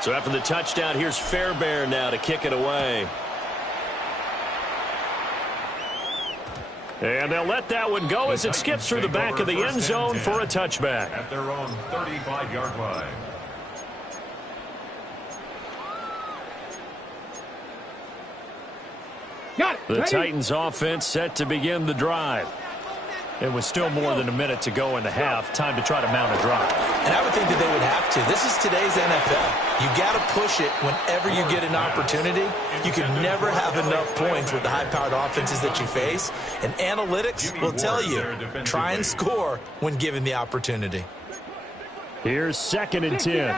So after the touchdown, here's Fairbairn now to kick it away. And they'll let that one go as it skips through the back of the end zone for a touchback. At their own 35-yard line. The Titans offense set to begin the drive. It was still more than a minute to go in the half. Time to try to mount a drive. And I would think that they would have to. This is today's NFL. You got to push it whenever you get an opportunity. You can never have enough points with the high-powered offenses that you face. And analytics will tell you, try and score when given the opportunity. Here's 2nd and 10.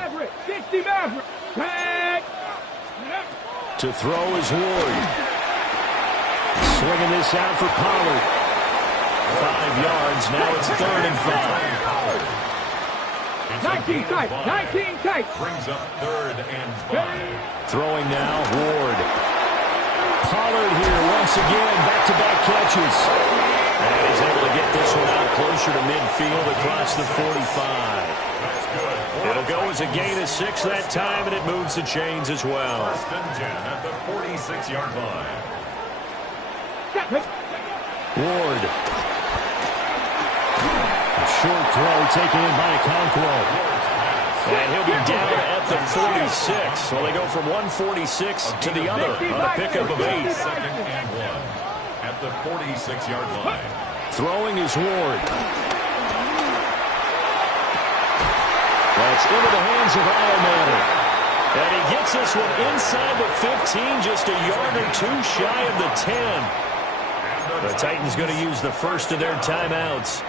To throw is Ward. Swinging this out for Pollard. 5 yards. Now it's 3rd and 5. 19 tight. Brings up 3rd and 5. Throwing now, Ward. Pollard here once again. Back-to-back catches. And he's able to get this one out closer to midfield across the 45. It'll go as a gain of 6 that time, and it moves the chains as well. 1st and 10 at the 46-yard line. Ward. A short throw taken in by Okonkwo. And he'll be down at the 46. So they go from 146 to the other on a pickup of 8. 2nd and 1 at the 46-yard line. Throwing is Ward. That's into the hands of Alamatter. And he gets this one inside the 15, just a yard or 2 shy of the 10. The Titans going to use the first of their timeouts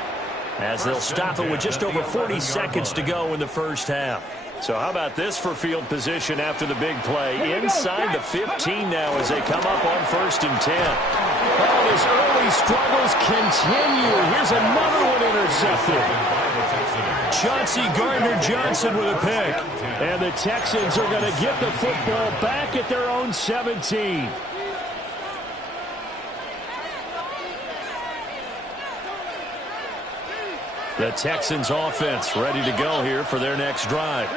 as they'll stop it with just over 40 seconds to go in the first half. So how about this for field position after the big play? Inside the 15 now as they come up on 1st and 10. And his early struggles continue. Here's another one intercepted. Chauncey Gardner-Johnson with a pick. And the Texans are going to get the football back at their own 17. The Texans offense ready to go here for their next drive.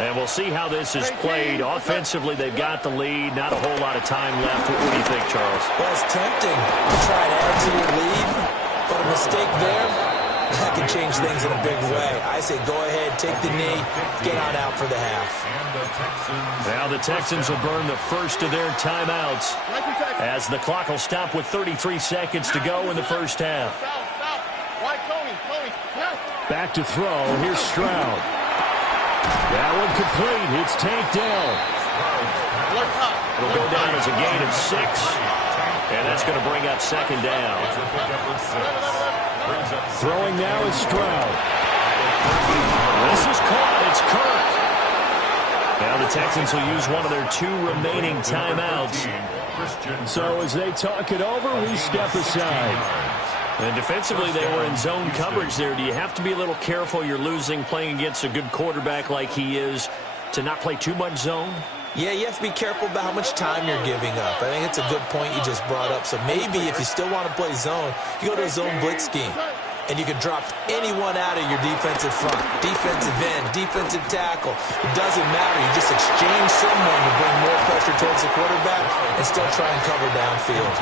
And we'll see how this is played. Offensively, they've got the lead. Not a whole lot of time left. What do you think, Charles? Well, it's tempting to try to add to your lead, but a mistake there, that can change things in a big way. I say go ahead, take the knee, get on out for the half. Now the Texans will burn the first of their timeouts as the clock will stop with 33 seconds to go in the first half. Back to throw. Here's Stroud. That one complete. It's tanked down. It'll go down as a gain of 6. And that's going to bring up 2nd down. Throwing now is Stroud. This is caught. It's Kirk. Now the Texans will use one of their 2 remaining timeouts. So as they talk it over, we step aside. And defensively, they were in zone coverage there. Do you have to be a little careful? You're losing playing against a good quarterback like he is to not play too much zone? Yeah, you have to be careful about how much time you're giving up. I think it's a good point you just brought up. So maybe if you still want to play zone, you go to a zone blitz scheme. And you can drop anyone out of your defensive front, defensive end, defensive tackle. It doesn't matter. You just exchange someone to bring more pressure towards the quarterback and still try and cover downfield.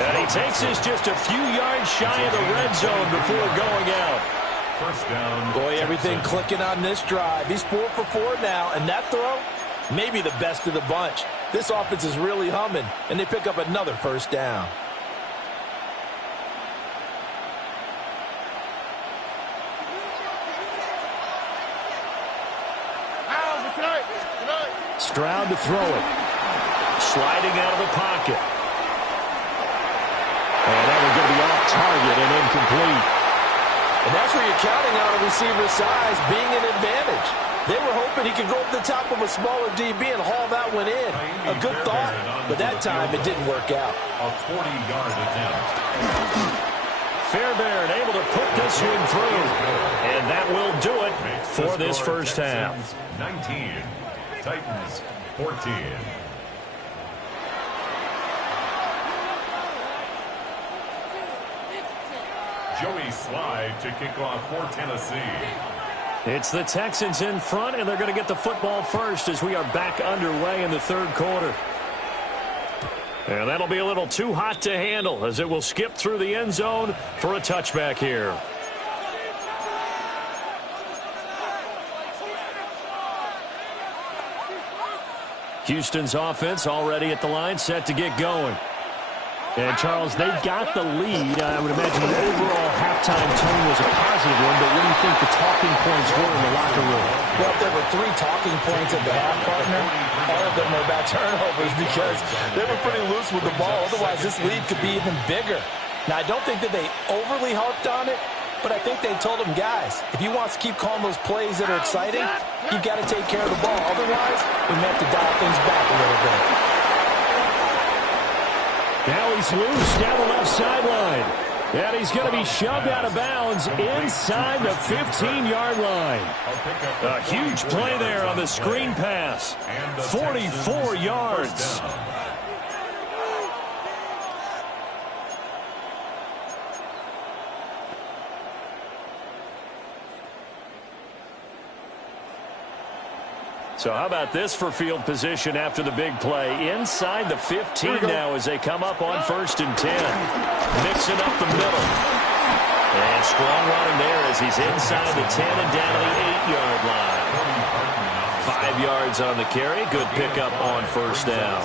And he takes this just a few yards shy of the red zone before going out. First down. Boy, everything clicking on this drive. He's 4 for 4 now, and that throw, maybe the best of the bunch. This offense is really humming, and they pick up another first down. Stroud to throw it. Sliding out of the pocket. And that one's going to be off target and incomplete. And that's where you're counting on a receiver's size being an advantage. They were hoping he could go up the top of a smaller DB and haul that one in. A good thought, but that time it didn't work out. A 40-yard attempt. Fairbairn able to put this one through. And that will do it for this first half. 19. Titans 14. Joey Slide to kick off for Tennessee. It's the Texans in front, and they're going to get the football first as we are back underway in the third quarter. And that'll be a little too hot to handle as it will skip through the end zone for a touchback here. Houston's offense already at the line, set to get going. And, Charles, they've got the lead. I would imagine the overall halftime tone was a positive one, but what do you think the talking points were in the locker room? Well, there were 3 talking points at the half, partner. All of them were about turnovers because they were pretty loose with the ball. Otherwise, this lead could be even bigger. Now, I don't think that they overly harped on it, but I think they told them, guys, if you want to keep calling those plays that are exciting, you've got to take care of the ball. Otherwise, we may have to dial things back a little bit. Now he's loose down the left sideline. And he's going to be shoved out of bounds inside the 15-yard line. A huge play there on the screen pass. 44 yards. So how about this for field position after the big play? Inside the 15 now as they come up on 1st and 10. Mixing up the middle. And strong running there as he's inside the 10 and down to the 8-yard line. 5 yards on the carry. Good pickup on 1st down.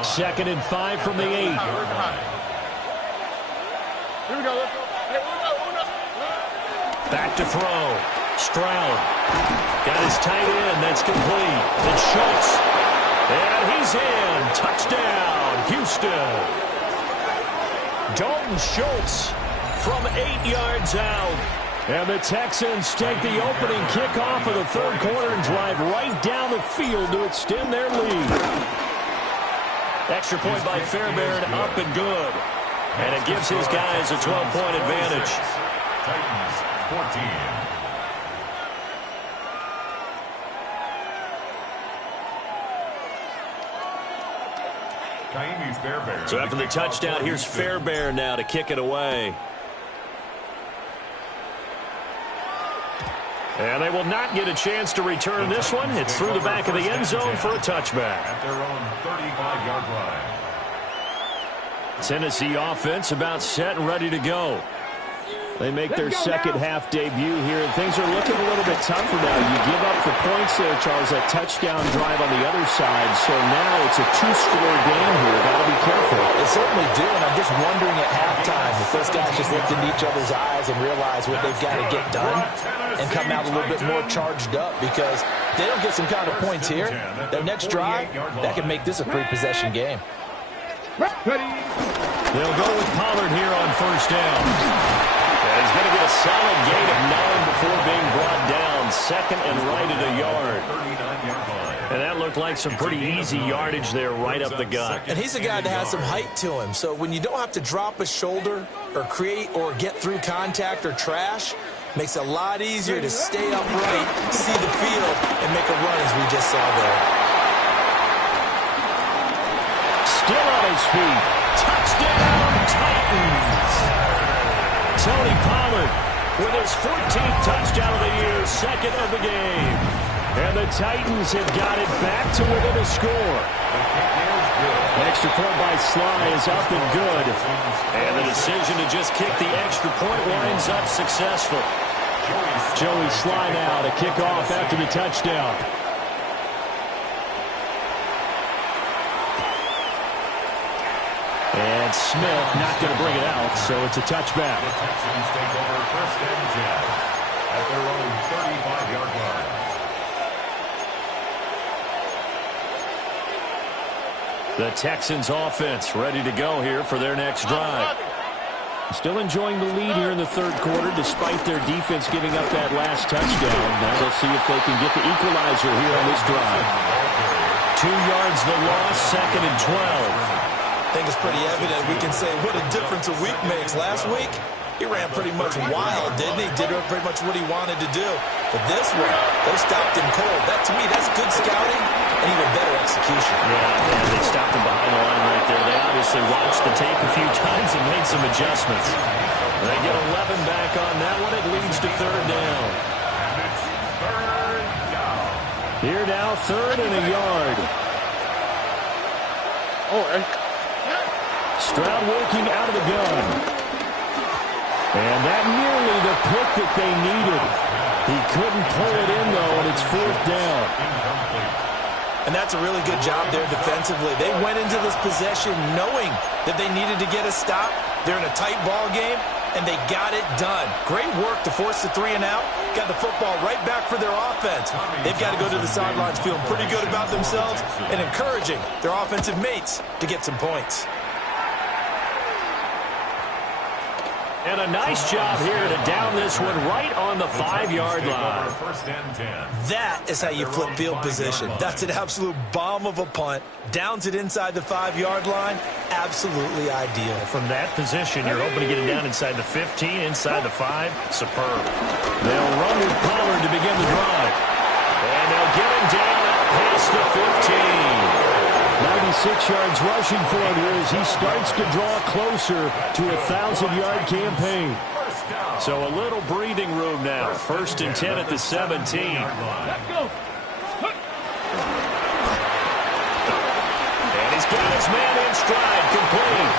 2nd and 5 from the 8. Here we go. Back to throw. Stroud. Got his tight end. That's complete. And Schultz. And he's in. Touchdown, Houston. Dalton Schultz from 8 yards out. And the Texans take the opening kickoff of the third quarter and drive right down the field to extend their lead. Extra point by Fairbairn, up and good. And it gives his guys a 12-point advantage. Titans 14. So after the touchdown, here's Fairbairn now to kick it away. And they will not get a chance to return this one. It's through the back of the end zone for a touchback. At their own 35-yard line. Tennessee offense about set and ready to go. They make their second half debut here, and things are looking a little bit tougher now. You give up the points there, Charles, that touchdown drive on the other side. So now it's a 2-score game here. Got to be careful. They certainly do, and I'm just wondering at halftime if those guys just looked into each other's eyes and realize what they've got to get done and come out a little bit more charged up, because if they don't get some kind of points here, their next drive, that could make this a 3-possession game. They'll go with Pollard here on 1st down. And he's going to get a solid gain of 9 before being brought down. 2nd and right at a yard. And that looked like some pretty easy yardage there right up the gut. And he's a guy that has some height to him. So when you don't have to drop a shoulder or create or get through contact or trash, makes it a lot easier to stay upright, see the field, and make a run as we just saw there. Still on his feet. Touchdown, Titans. Tony Pollard with his 14th touchdown of the year, 2nd of the game. And the Titans have got it back to within a score. Extra point by Sly is up and good. And the decision to just kick the extra point winds up successful. Joey Sly now to kick off after the touchdown. And Smith not going to bring it out, so it's a touchback. The Texans take over 1st and 10 at their own 35-yard line. The Texans offense ready to go here for their next drive. Still enjoying the lead here in the third quarter despite their defense giving up that last touchdown. Now they'll see if they can get the equalizer here on this drive. 2 yards the loss, 2nd and 12. I think it's pretty evident. We can say what a difference a week makes. Last week, he ran pretty much wild, didn't he? Did pretty much what he wanted to do. But this one, they stopped him cold. That, to me, that's good scouting and even better execution. Yeah, they stopped him behind the line right there. They obviously watched the tape a few times and made some adjustments. They get 11 back on that one. It leads to 3rd down. Here now, 3rd and a yard. Stroud working out of the gun. And that nearly the pick that they needed. He couldn't pull it in, though, and it's 4th down. And that's a really good job there defensively. They went into this possession knowing that they needed to get a stop. They're in a tight ball game, and they got it done. Great work to force the 3 and out. Got the football right back for their offense. They've got to go to the sidelines feeling pretty good about themselves and encouraging their offensive mates to get some points. And a nice job here to down this one right on the 5-yard line. That is how you flip field position. That's an absolute bomb of a punt. Downs it inside the 5-yard line. Absolutely ideal. From that position, you're hoping to get it down inside the 15, inside the 5. Superb. They'll run with Pollard to begin the drive. And they'll get him down out past the 15. 96 yards rushing for him here as he starts to draw closer to a 1,000-yard campaign. So a little breathing room now. 1st and 10 at the 17. And he's got his man in stride, complete.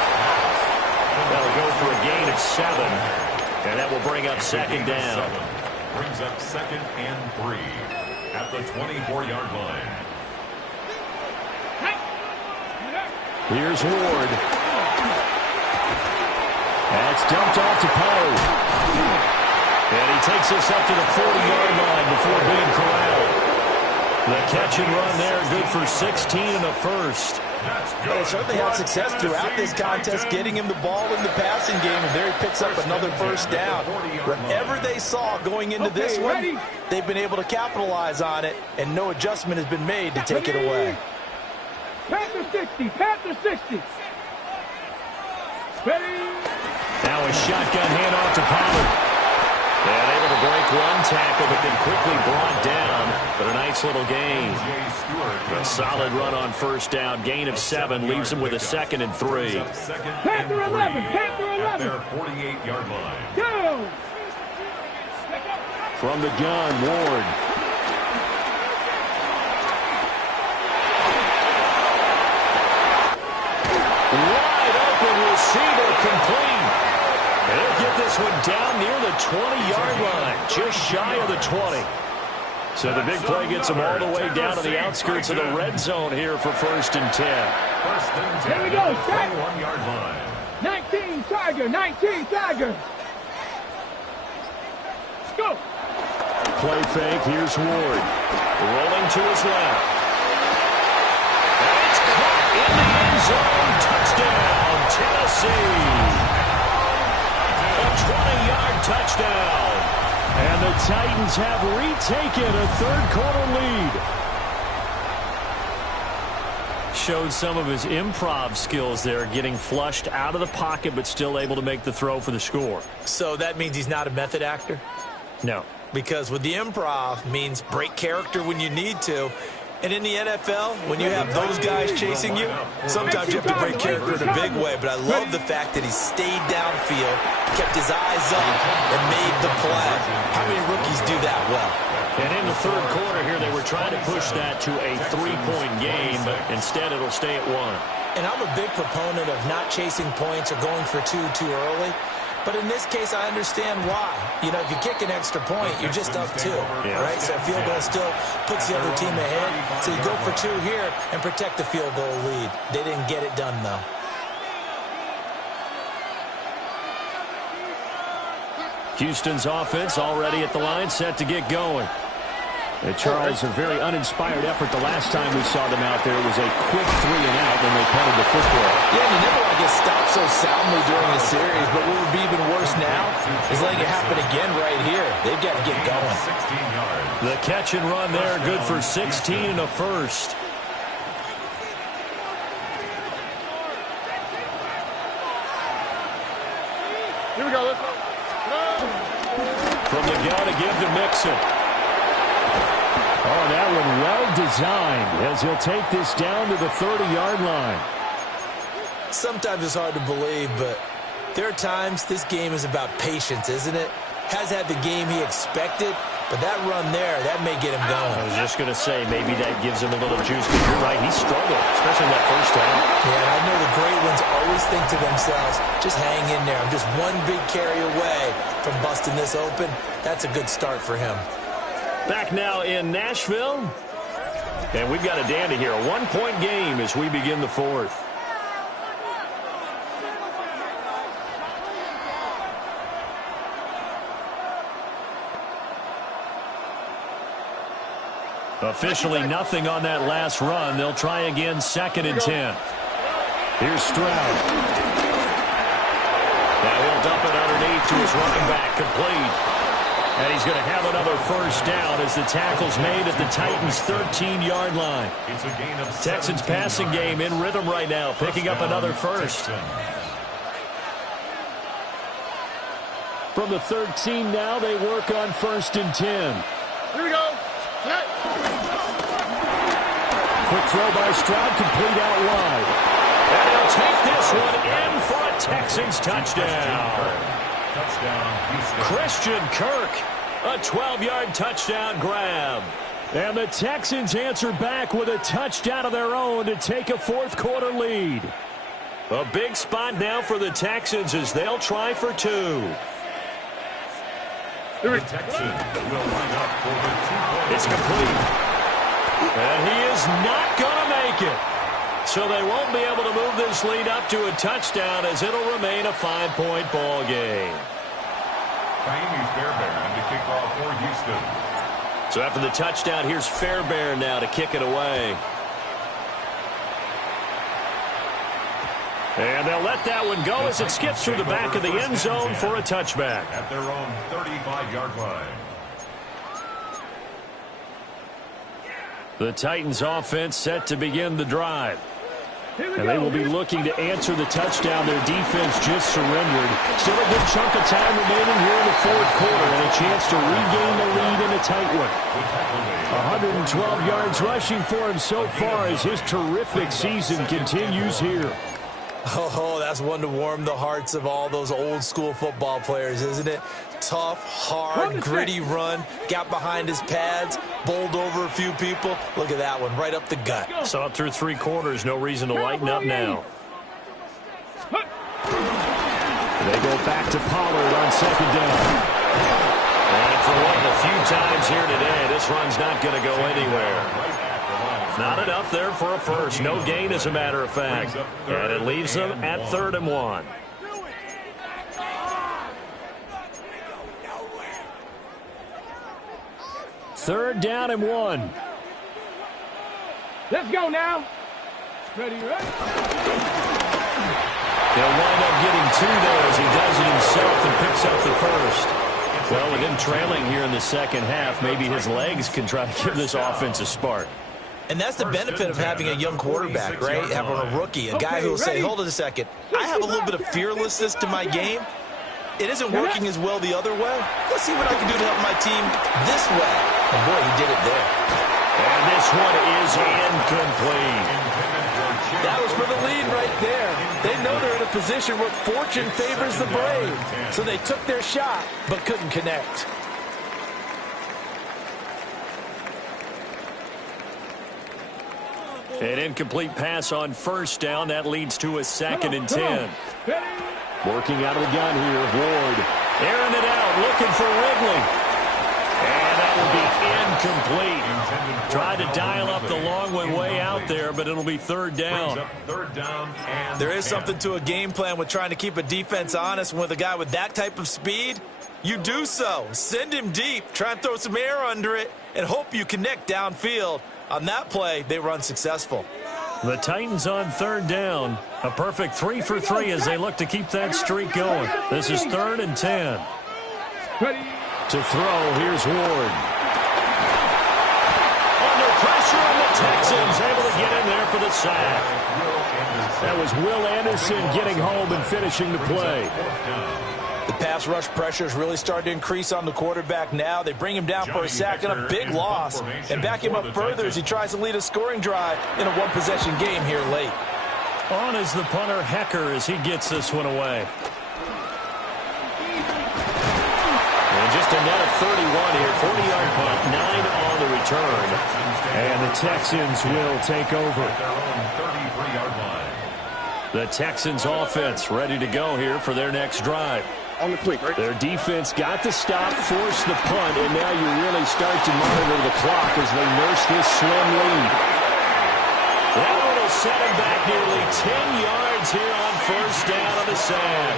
That'll go for a gain of 7. And that will bring up 2nd down. Brings up 2nd and 3 at the 24-yard line. Here's Ward. That's dumped off to Poe. And he takes us up to the 40-yard line before being corralled. The catch and run there, good for 16 and a 1st. Well, they certainly had success throughout this contest, getting him the ball in the passing game, and there he picks up another 1st down. Whatever they saw going into this one, they've been able to capitalize on it, and no adjustment has been made to take it away. Panther 60, Panther 60. Ready? Now a shotgun handoff to Pollard. And able to break one tackle, but then quickly brought down. But a nice little gain. A solid run on 1st down. Gain of 7 leaves him with a 2nd and 3. Panther 11, Panther 11. Their 48-yard line. Go! From the gun, Ward. Wide open receiver, complete. They'll get this one down near the 20-yard line, just shy of the 20. So the big play gets them all the way down to the outskirts of the red zone here for 1st and 10. 1st and 10. Here we go, 21-yard line. 19 Tiger, 19 Tiger. Go! Play fake, here's Ward. Rolling to his left. And it's caught in the end zone. Touchdown, Tennessee. A 20-yard touchdown. And the Titans have retaken a 3rd-quarter lead. Showed some of his improv skills there, getting flushed out of the pocket but still able to make the throw for the score. So that means he's not a method actor? No. Because with the improv means break character when you need to. And in the NFL, when you have those guys chasing you, sometimes you have to break character in a big way. But I love the fact that he stayed downfield, kept his eyes up, and made the play. How many rookies do that well? And in the 3rd quarter here, they were trying to push that to a 3-point game, but instead it'll stay at 1. And I'm a big proponent of not chasing points or going for 2 too early. But in this case, I understand why. You know, if you kick an extra point, you're just up 2, right? So a field goal still puts the other team ahead. So you go for 2 here and protect the field goal lead. They didn't get it done, though. Houston's offense already at the line, set to get going. Charles, a very uninspired effort the last time we saw them out there. It was a quick 3 and out when they punted the football. Yeah, you never want to get stopped so soundly during a series, but what would be even worse now is letting it happen again right here. They've got to get going. 16 yards. The catch and run there, good for 16 and a 1st. Here we go, let's go. From the gun to give to Mixon. Oh, that one well designed as he'll take this down to the 30-yard line. Sometimes it's hard to believe, but there are times this game is about patience, isn't it? Has had the game he expected, But that run there, that may get him going. I was just going to say, maybe that gives him a little juice. But you're right, he struggled, especially that first half. Yeah, and I know the great ones always think to themselves, just hang in there. I'm just one big carry away from busting this open. That's a good start for him. Back now in Nashville. And we've got a dandy here. A one-point game as we begin the fourth. Officially nothing on that last run. They'll try again, 2nd and 10. Here's Stroud. Now he'll dump it underneath to his running back, complete. And he's going to have another first down as the tackle's made at the Titans' 13-yard line. Texans passing game in rhythm right now, picking up another first. From the 13 now, they work on 1st and 10. Here we go. Quick throw by Stroud, complete out wide. And he'll take this one in for a Texans touchdown. Christian Kirk, a 12-yard touchdown grab. And the Texans answer back with a touchdown of their own to take a fourth-quarter lead. A big spot now for the Texans as they'll try for 2. The Texans will line up for the 2-point. It's complete. And he is not going to make it. So they won't be able to move this lead up to a touchdown as it'll remain a 5-point ball game. Fairbairn to kick off for Houston. So after the touchdown, here's Fairbairn now to kick it away. And they'll let that one go as it skips through the back of the end zone for a touchback. At their own 35-yard line. The Titans offense set to begin the drive. And they will be looking to answer the touchdown their defense just surrendered. Still a good chunk of time remaining here in the fourth quarter and a chance to regain the lead in a tight one. 112 yards rushing for him so far as his terrific season continues here. Oh, that's one to warm the hearts of all those old-school football players, isn't it? Tough, hard, gritty run. Got behind his pads, bowled over a few people. Look at that one, right up the gut. Saw it through 3 quarters. No reason to lighten up now. They go back to Pollard on 2nd down. And for one of the few times here today, this run's not going to go anywhere. Not enough there for a first. No gain, as a matter of fact. And it leaves them at 3rd and 1. Third down and 1. Let's go now. Ready, ready. He'll wind up getting 2 there as he does it himself and picks up the first. Well, with him trailing here in the second half, maybe his legs can try to give this offense a spark. And that's the benefit of having a young quarterback, right? Having a rookie, a guy who will say, hold it a second, I have a little bit of fearlessness to my game. It isn't working as well the other way. Let's see what I can do to help my team this way. And boy, he did it there. And this one is incomplete. That was for the lead right there. They know they're in a position where fortune favors the brave. So they took their shot, but couldn't connect. An incomplete pass on first down. That leads to a 2nd and 10. Working out of the gun here, Ward. Airing it out, looking for Ridley. And that will be incomplete. Tried to dial up the long way out there, but it'll be 3rd down. There is something to a game plan with trying to keep a defense honest. With a guy with that type of speed, you do so. Send him deep, try and throw some air under it, and hope you connect downfield. On that play, they run successful. The Titans on 3rd down. A perfect 3 for 3 as they look to keep that streak going. This is 3rd and 10. To throw, here's Ward. Under pressure, and the Texans able to get in there for the sack. That was Will Anderson getting home and finishing the play. The pass rush pressure is really starting to increase on the quarterback now. They bring him down for a sack and a big loss. And back him up further as he tries to lead a scoring drive in a one-possession game here late. On is the punter, Hecker, as he gets this one away. And just a net of 31 here. 40-yard punt, 9 on the return. And the Texans will take over. At their own 33-yard line. The Texans offense ready to go here for their next drive. On the quick, right? Their defense got the stop, forced the punt, and now you really start to monitor the clock as they nurse this slim lead. That one will set him back nearly 10 yards here on first down on the sack.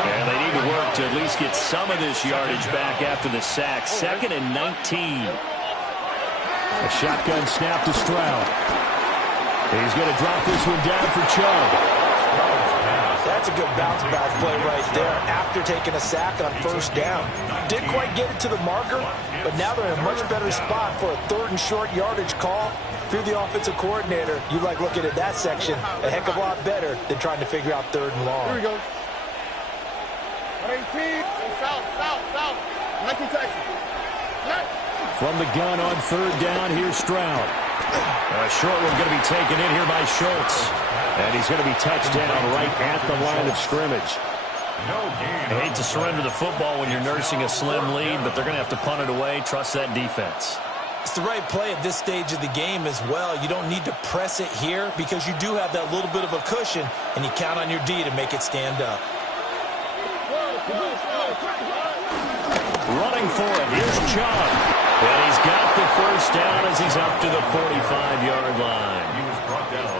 And they need to work to at least get some of this yardage back after the sack. 2nd and 19. A shotgun snap to Stroud. He's going to drop this one down for Chubb. That's a good bounce-back play right there after taking a sack on first down. Didn't quite get it to the marker, but now they're in a much better spot for a 3rd and short yardage call. If you're the offensive coordinator, you like looking at that section a heck of a lot better than trying to figure out 3rd and long. Here we go. 18. South. 19 Texas. From the gun on 3rd down, here's Stroud. A short one going to be taken in here by Schultz. And he's going to be touched down right at the line of scrimmage. I hate to surrender the football when you're nursing a slim lead, but they're going to have to punt it away. Trust that defense. It's the right play at this stage of the game as well. You don't need to press it here because you do have that little bit of a cushion, and you count on your D to make it stand up. Running for it. Here's Chubb. And he's got the first down as he's up to the 45-yard line.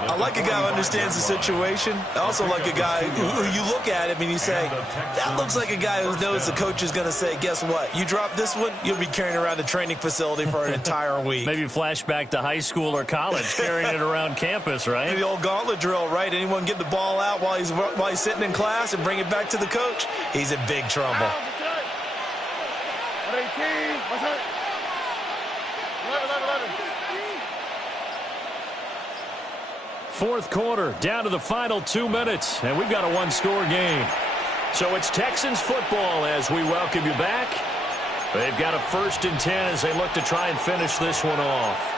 I like a guy who understands the situation. I also like a guy who you look at him and you say, that looks like a guy who knows the coach is going to say, guess what? You drop this one, you'll be carrying around a training facility for an entire week. Maybe flashback to high school or college, carrying it around campus, right? The old gauntlet drill, right? Anyone get the ball out while he's sitting in class and bring it back to the coach? He's in big trouble. 18. What's that? 11. 4th quarter, down to the final 2 minutes, and we've got a one-score game. So it's Texans football as we welcome you back. They've got a 1st and 10 as they look to try and finish this one off.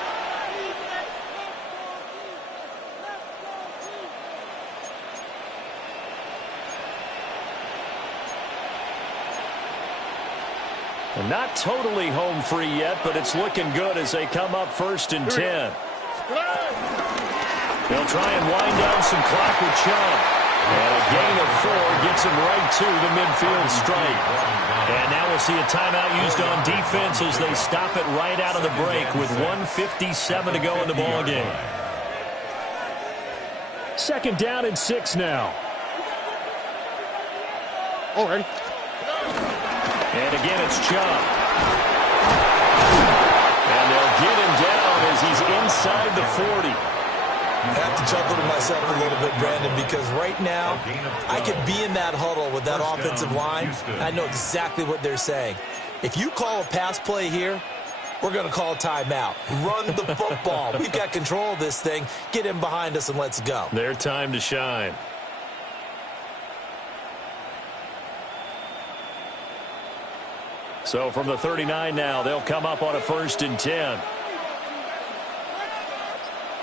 And not totally home free yet, but it's looking good as they come up 1st and 10. They'll try and wind down some clock with Chubb. And a gain of 4 gets him right to the midfield stripe. And now we'll see a timeout used on defense as they stop it right out of the break with 1:57 to go in the ballgame. 2nd down and 6 now. Already. And again, it's Chubb. And they'll get him down as he's inside the 40. I have to chuckle to myself a little bit, Brandon, because right now I could be in that huddle with that offensive line. I know exactly what they're saying. If you call a pass play here, we're going to call a timeout. Run the football. We've got control of this thing. Get him behind us and let's go. Their time to shine. So from the 39 now, they'll come up on a 1st and 10.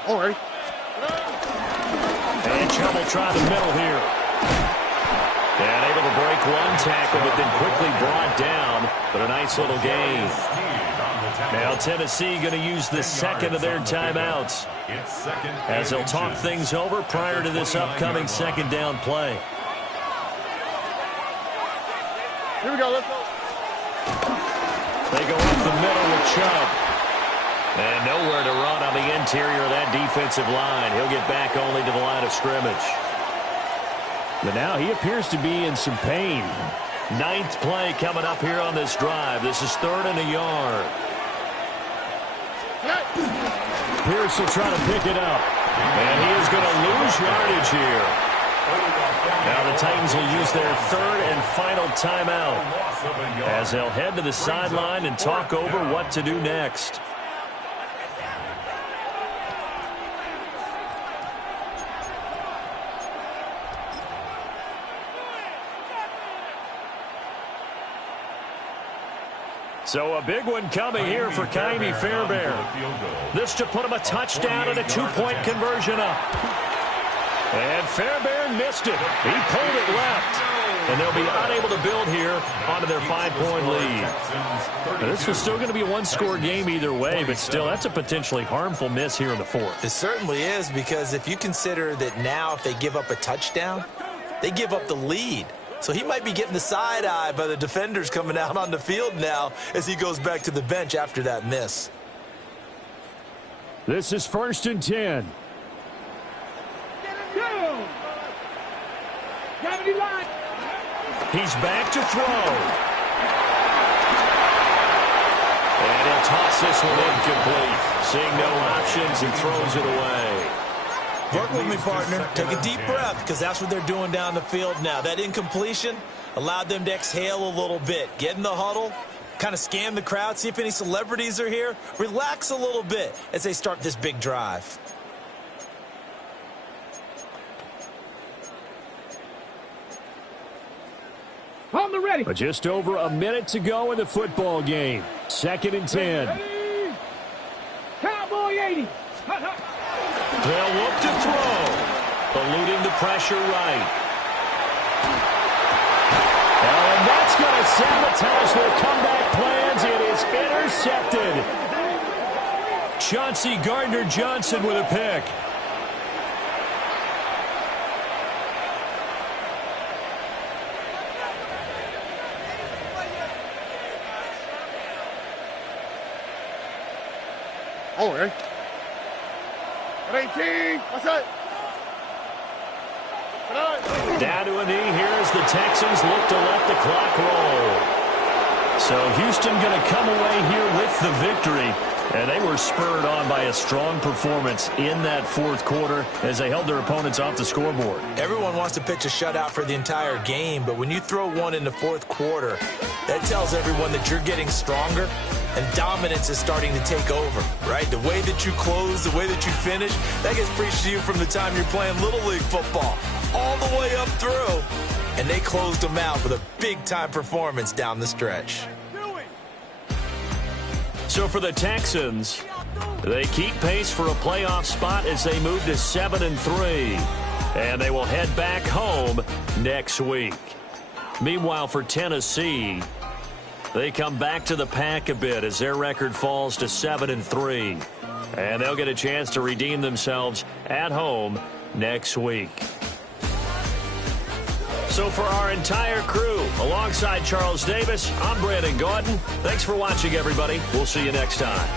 Already. And Chubb will try the middle here. And able to break one tackle, but then quickly brought down. But a nice little gain. Now Tennessee going to use the 2nd of their timeouts as they'll talk things over prior to this upcoming 2nd down play. Here we go. Let's go. They go up the middle with Chubb. And nowhere to run on the interior of that defensive line. He'll get back only to the line of scrimmage. But now he appears to be in some pain. 9th play coming up here on this drive. This is 3rd and a yard. Pierce will try to pick it up. And he is going to lose yardage here. Now the Titans will use their 3rd and final timeout as they'll head to the sideline and talk over what to do next. So a big one coming here for Kymie Fairbairn. This to put him a touchdown and a 2-point conversion up. And Fairbairn missed it. He pulled it left. And they'll be unable to build here onto their 5-point lead. Now, this was still going to be a one-score game either way, but still, that's a potentially harmful miss here in the fourth. It certainly is, because if you consider that now if they give up a touchdown, they give up the lead. So he might be getting the side-eye by the defenders coming out on the field now as he goes back to the bench after that miss. This is 1st and 10. He's back to throw. And he'll toss this one incomplete. Seeing no options and throws it away. Work with me, partner. Take a deep breath, because that's what they're doing down the field now. That incompletion allowed them to exhale a little bit. Get in the huddle, kind of scan the crowd, see if any celebrities are here. Relax a little bit as they start this big drive. But just over a minute to go in the football game. 2nd and 10. Cowboy 80. They'll look to throw. Eluding the pressure right. And that's going to sabotage their comeback plans. It is intercepted. Chauncey Gardner-Johnson with a pick. Oh, ready? 18. What's that? Down to a knee here as the Texans look to let the clock roll. So Houston going to come away here with the victory. And they were spurred on by a strong performance in that fourth quarter as they held their opponents off the scoreboard. Everyone wants to pitch a shutout for the entire game, but when you throw one in the fourth quarter, that tells everyone that you're getting stronger and dominance is starting to take over, right? The way that you close, the way that you finish, that gets preached to you from the time you're playing Little League football all the way up through. And they closed them out with a big-time performance down the stretch. So for the Texans, they keep pace for a playoff spot as they move to 7-3. And they will head back home next week. Meanwhile, for Tennessee, they come back to the pack a bit as their record falls to 7-3. And they'll get a chance to redeem themselves at home next week. So for our entire crew, alongside Charles Davis, I'm Brandon Gordon. Thanks for watching, everybody. We'll see you next time.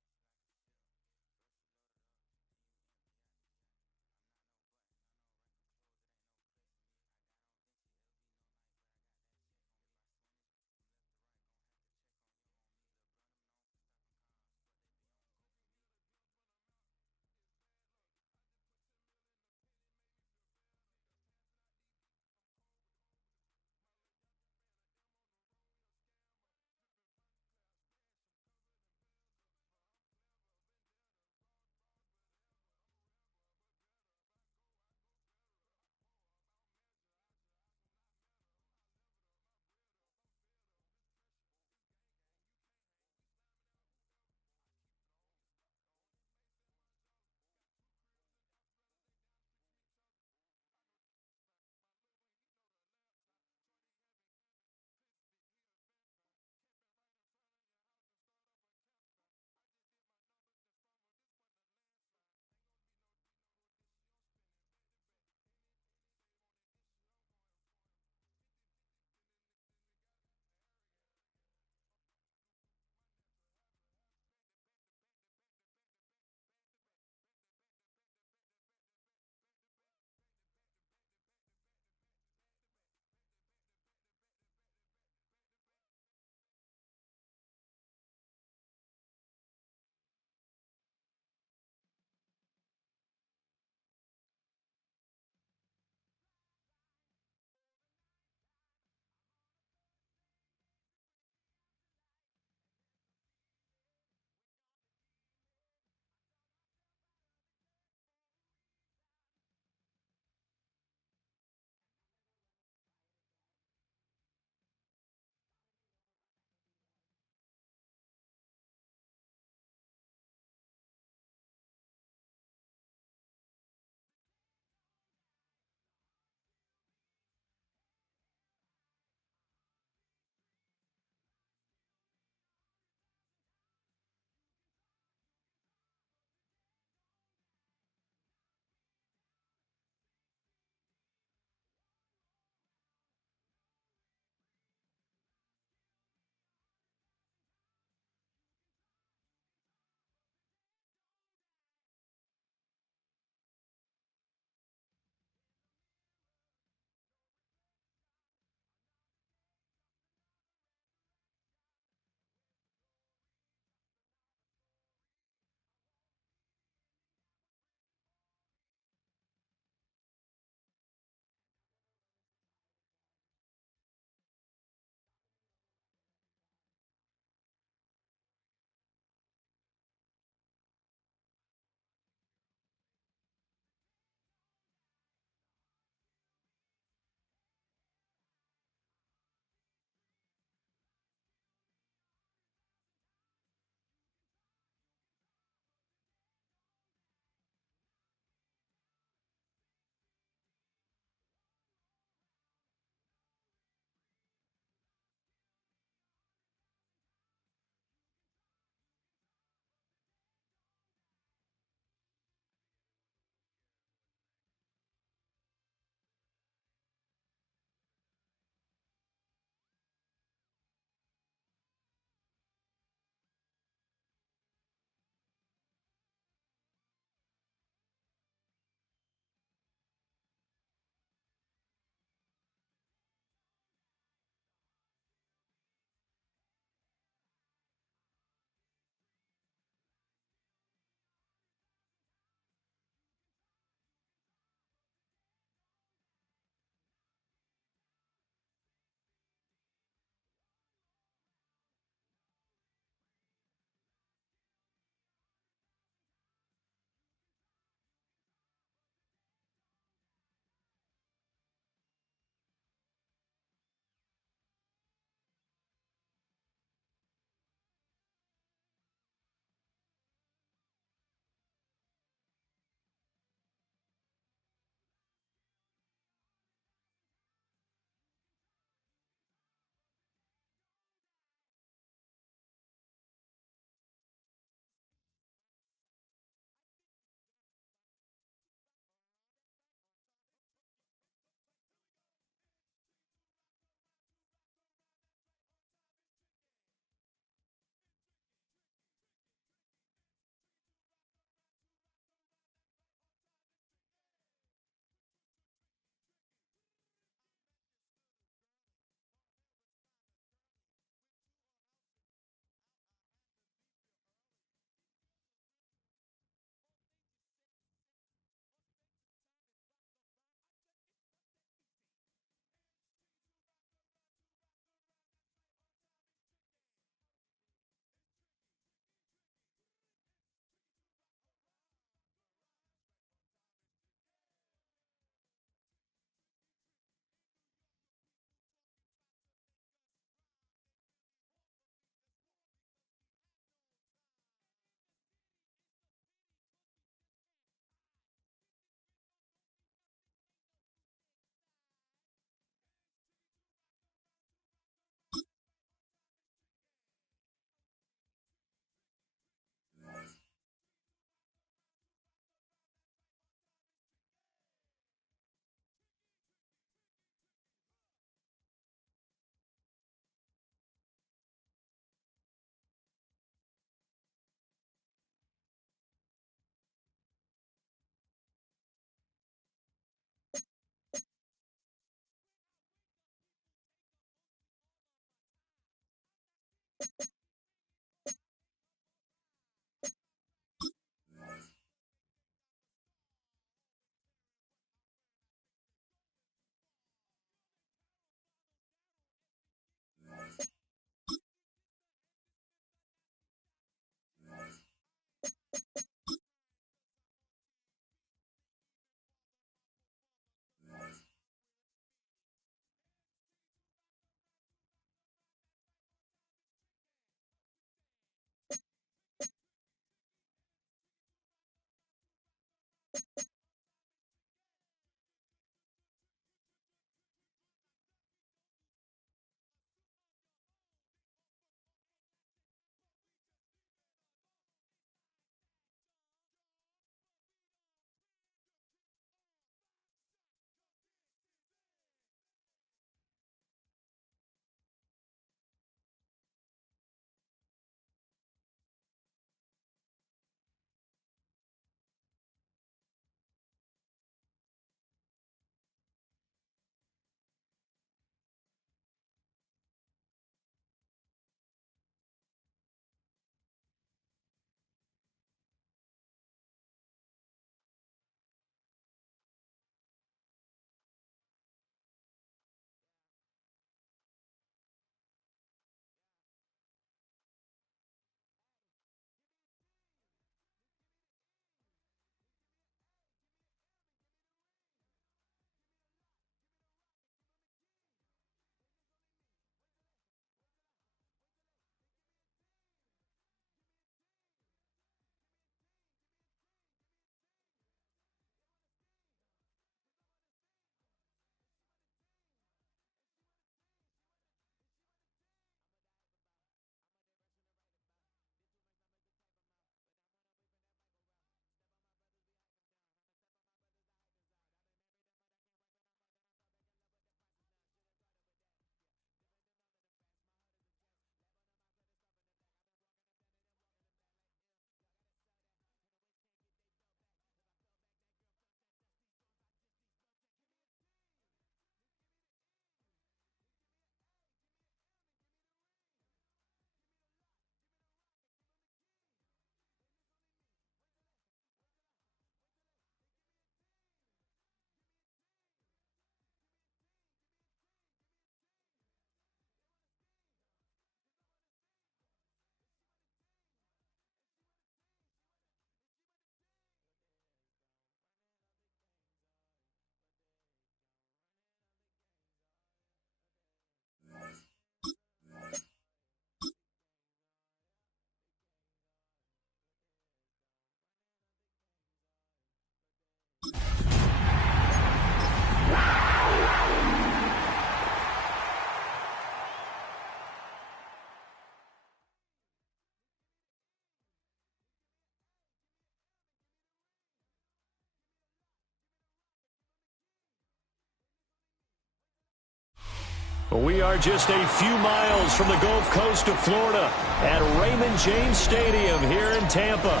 We are just a few miles from the Gulf Coast of Florida at Raymond James Stadium here in Tampa.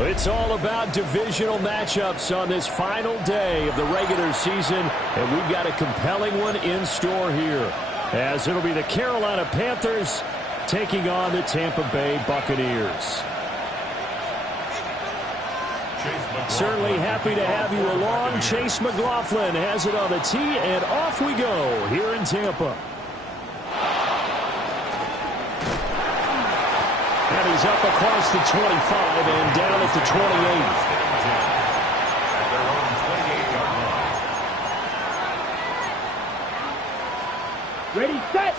It's all about divisional matchups on this final day of the regular season, and we've got a compelling one in store here, as it'll be the Carolina Panthers taking on the Tampa Bay Buccaneers. Certainly happy to have you along. Chase McLaughlin has it on the tee, and off we go here in Tampa. And he's up across the 25 and down at the 28. Ready, set.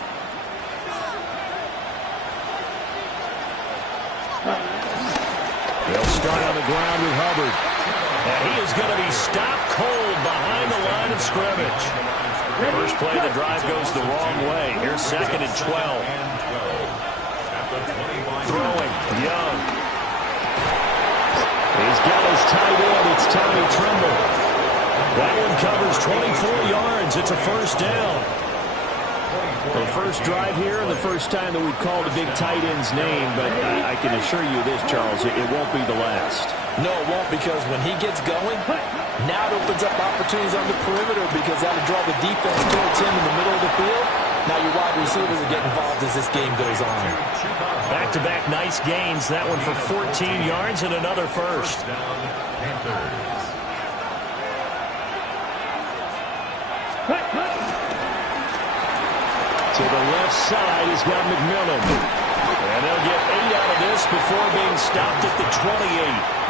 They'll start on the ground with Hubbard. And he is going to be stopped cold behind the line of scrimmage. The first play of the drive goes the wrong way. Here's 2nd and 12. Throwing, Young. He's got his tight end. It's Tommy Tremble. That one covers 24 yards. It's a first down. The first drive here and the first time that we've called a big tight end's name, but I can assure you this, Charles, it won't be the last. No, it won't, because when he gets going, now it opens up opportunities on the perimeter, because that'll draw the defense towards him in the middle of the field. Now your wide receivers will get involved as this game goes on. Back-to-back nice gains. That one for 14 yards and another first. To the left side, he's got McMillan. And they'll get 8 out of this before being stopped at the 28.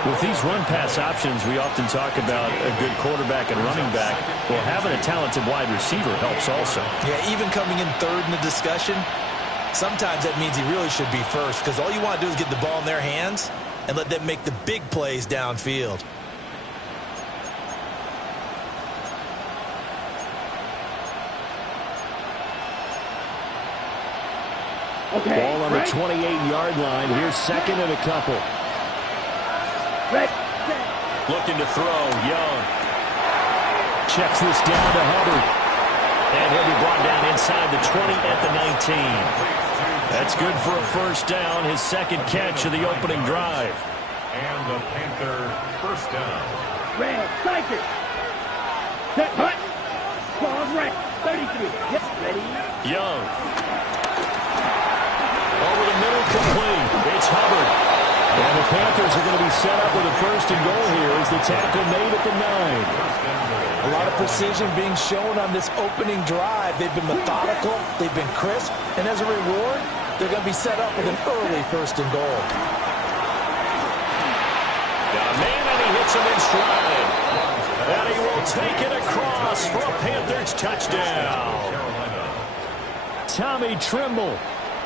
With these run-pass options, we often talk about a good quarterback and running back. Well, having a talented wide receiver helps also. Yeah, even coming in third in the discussion, sometimes that means he really should be first, because all you want to do is get the ball in their hands and let them make the big plays downfield. Okay, ball on the 28-yard line. Here's second and a couple. Looking to throw, Young. Checks this down to Hubbard. And he'll be brought down inside the 20 at the 19. That's good for a first down, his second catch of the opening drive. And the Panther first down. Red, cycle. Set, hut. Ball right. 33. Yes, ready. Young. Over the middle, complete. It's Hubbard. And the Panthers are going to be set up with a first and goal here as the tackle made at the 9. A lot of precision being shown on this opening drive. They've been methodical, they've been crisp, and as a reward, they're going to be set up with an early first and goal. Got a man, and he hits him in stride. And he will take it across for a Panthers touchdown. Tommy Trimble.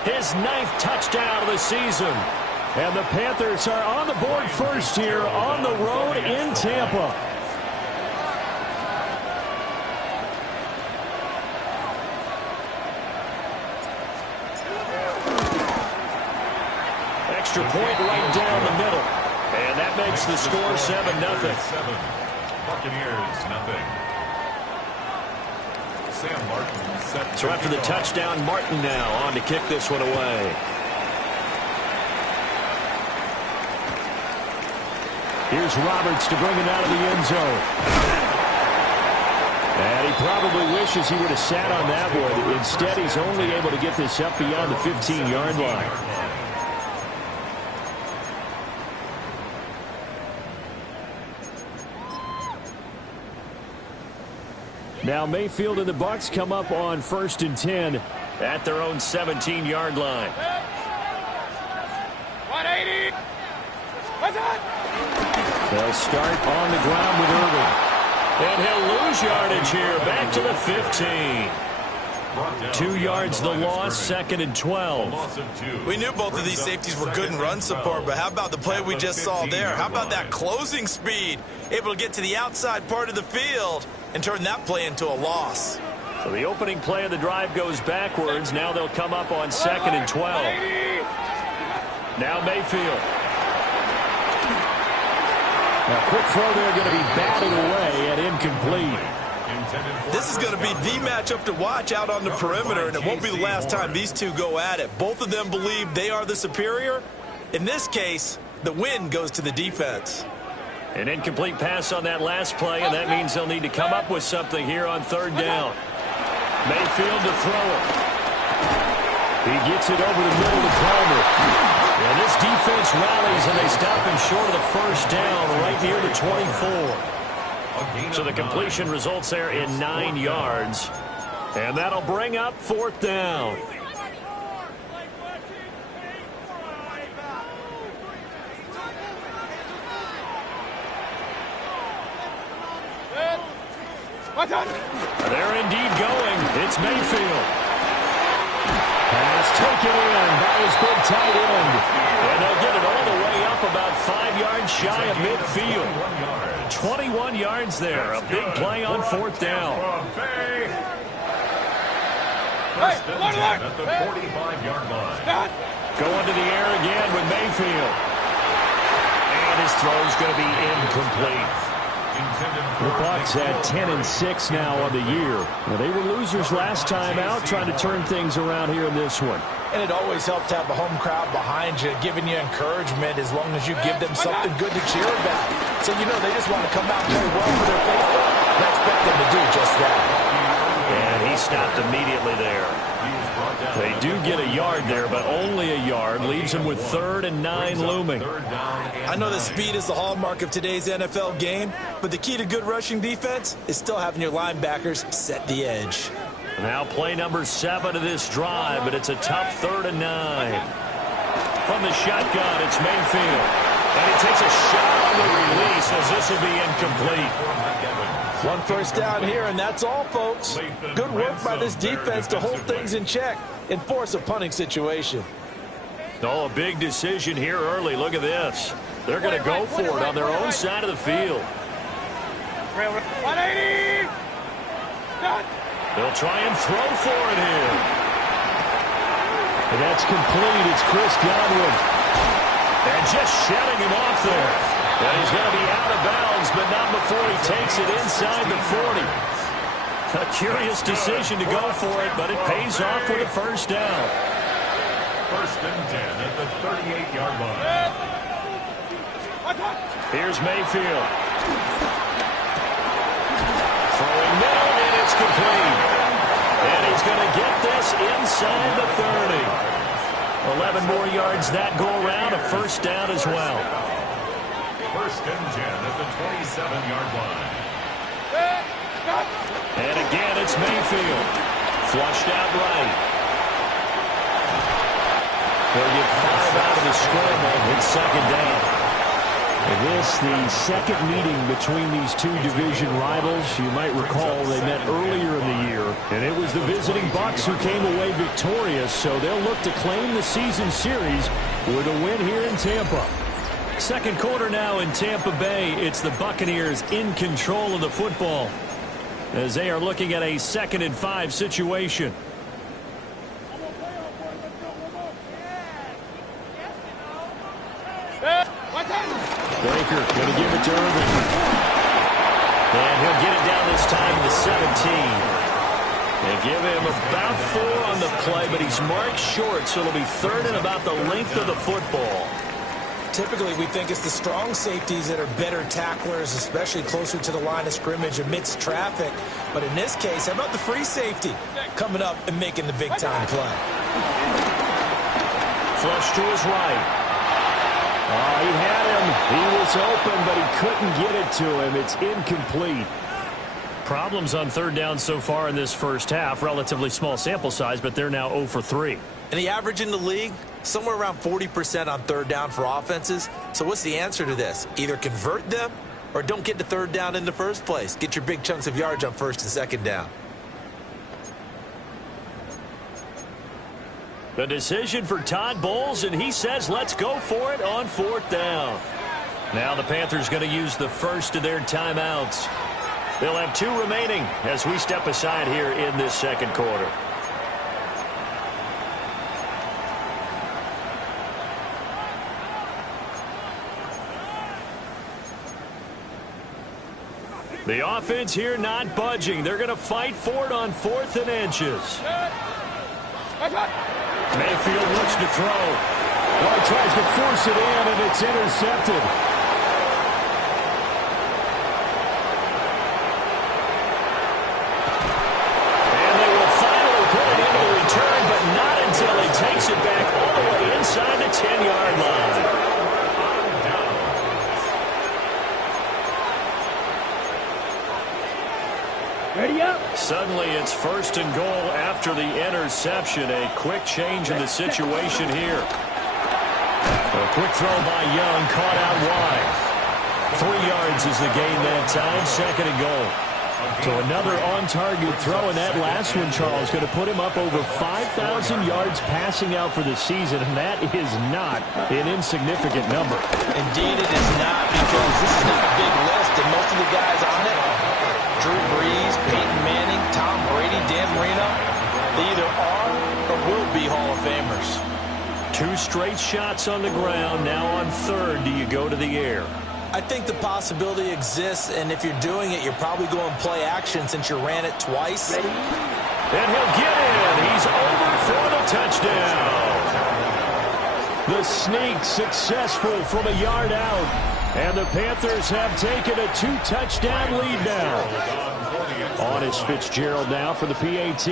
His 9th touchdown of the season. And the Panthers are on the board first here on the road in Tampa. Extra point right down the middle. And that makes the score 7-0. Buccaneers, nothing. Sam Martin set. So after the touchdown, Martin now on to kick this one away. Here's Roberts to bring it out of the end zone. And he probably wishes he would have sat on that one. Instead, he's only able to get this up beyond the 15-yard line. Now Mayfield and the Bucs come up on 1st and 10 at their own 17-yard line. 180. What's that? They'll start on the ground with Irving. And he'll lose yardage here. Back to the 15. 2 yards the loss, 2nd and 12. We knew both of these safeties were good in run support, but how about the play we just saw there? How about that closing speed? Able to get to the outside part of the field and turn that play into a loss. So the opening play of the drive goes backwards. Now they'll come up on 2nd and 12. Now Mayfield. Now, quick throw there, going to be batted away and incomplete. This is going to be the matchup to watch out on the perimeter, and it won't be the last time these two go at it. Both of them believe they are the superior. In this case, the win goes to the defense. An incomplete pass on that last play, and that means they'll need to come up with something here on 3rd down. Mayfield to throw it. He gets it over the middle to Palmer. And this defense rallies, and they stop him short of the first down right near the 24. So the completion results there in 9 yards. And that'll bring up 4th down. They're indeed going. It's Mayfield. Pass taken in by his big tight end. And they'll get it all the way up about 5 yards shy of midfield. 21 yards there. A big play on 4th down. First and 10 at the 45-yard line. Going to the air again with Mayfield. And his throw's going to be incomplete. The Bucs had 10-6 now on the year. Well, they were losers last time out, trying to turn things around here in this one. And it always helps to have a home crowd behind you, giving you encouragement as long as you give them something good to cheer about. So, you know, they just want to come out and play well for their faithful. I expect them to do just that. And he stopped stopped immediately there. They do get a yard there, but only a yard. Leaves them with 3rd and 9 looming. I know that speed is the hallmark of today's NFL game, but the key to good rushing defense is still having your linebackers set the edge. Now play number 7 of this drive, but it's a tough 3rd and 9. From the shotgun, it's Mayfield. And he takes a shot on the release as this will be incomplete. 1 first down here, and that's all, folks. Good work by this defense to hold things in check and force a punting situation. Oh, a big decision here early. Look at this. They're going to go for it on their own side of the field. 180! They'll try and throw for it here. And that's complete. It's Chris Godwin. And just shutting him off there. And he's going to be out of bounds, but not before he takes it inside the 40. A curious decision to go for it, but it pays off with a first down. 1st and 10 at the 38-yard line. Here's Mayfield. Throwing middle, and it's complete. And he's going to get this inside the 30. 11 more yards that go around, a first down as well. 1st and 10 at the 27-yard line. And again, it's Mayfield. Flushed out right. They'll get 5 out of the scramble. It's 2nd down. This, the second meeting between these two division rivals. You might recall they met earlier in the year, and it was the visiting Bucs who came away victorious, so they'll look to claim the season series with a win here in Tampa. Second quarter now in Tampa Bay. It's the Buccaneers in control of the football as they are looking at a 2nd and 5 situation. Baker going to give it to Irvin. And he'll get it down this time to 17. They give him about 4 on the play, but he's marked short, so it'll be 3rd and about the length of the football. Typically, we think it's the strong safeties that are better tacklers, especially closer to the line of scrimmage amidst traffic. But in this case, how about the free safety coming up and making the big-time play? Flush to his right. Oh, he had him. He was open, but he couldn't get it to him. It's incomplete. Problems on 3rd down so far in this first half. Relatively small sample size, but they're now 0 for 3. And the average in the league, somewhere around 40% on 3rd down for offenses. So what's the answer to this? Either convert them or don't get to 3rd down in the first place. Get your big chunks of yards on 1st and 2nd down. The decision for Todd Bowles, and he says let's go for it on 4th down. Now the Panthers going to use the first of their timeouts. They'll have 2 remaining as we step aside here in this second quarter. The offense here not budging. They're going to fight for it on 4th and inches. Mayfield looks to throw. Well, he tries to force it in, and it's intercepted. And they will finally put it into the return, but not until he takes it back all the way inside the 10-yard line. Ready up. Suddenly it's 1st and goal after the interception. A quick change in the situation here. A quick throw by Young, caught out wide. 3 yards is the gain that time. 2nd and goal. So another on-target throw, and that last one, Charles, going to put him up over 5,000 yards passing out for the season, and that is not an insignificant number. Indeed it is not, because this is not a big list, and most of the guys on it, Drew Brees, Peyton Manning, Tom Brady, Dan Marino, they either are or will be Hall of Famers. 2 straight shots on the ground. Now on 3rd, do you go to the air? I think the possibility exists, and if you're doing it, you're probably going play action since you ran it twice. And he'll get in. He's over for the touchdown. The sneak successful from a yard out. And the Panthers have taken a 2-touchdown lead now. On is Fitzgerald now for the PAT.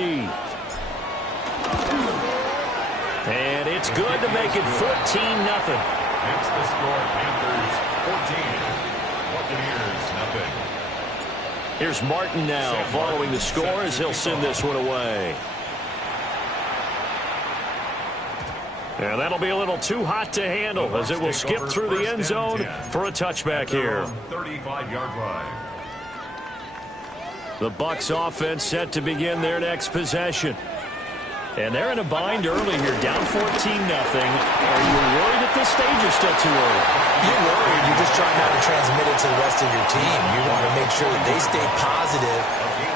And it's good to make it 14-0. Makes the score Panthers 14. Buccaneers nothing. Here's Martin now following the score as he'll send this one away. And that'll be a little too hot to handle as it will skip through the end zone for a touchback here. 35-yard line. The Bucs offense set to begin their next possession. And they're in a bind early here, down 14-0. Are you worried at this stage or still too early? You're worried. You're just trying not to transmit it to the rest of your team. You want to make sure that they stay positive.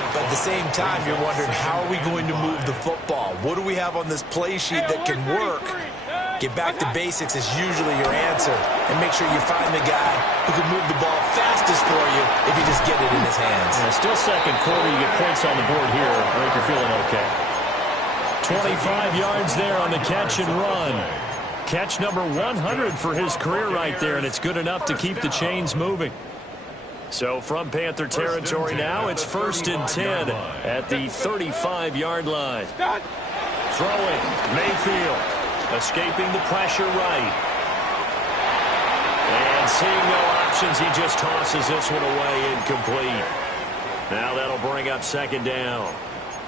But at the same time, you're wondering, how are we going to move the football? What do we have on this play sheet that can work? Get back to basics is usually your answer. And make sure you find the guy who can move the ball fastest for you if you just get it in his hands. Yeah, still second quarter. You get points on the board here. I think you're feeling okay. 25 yards there on the catch and run. Catch number 100 for his career right there, and it's good enough to keep the chains moving. So from Panther territory now, it's 1st and 10 at the 35-yard line. Throwing, Mayfield, escaping the pressure right. And seeing no options, he just tosses this one away incomplete. Now that'll bring up 2nd down.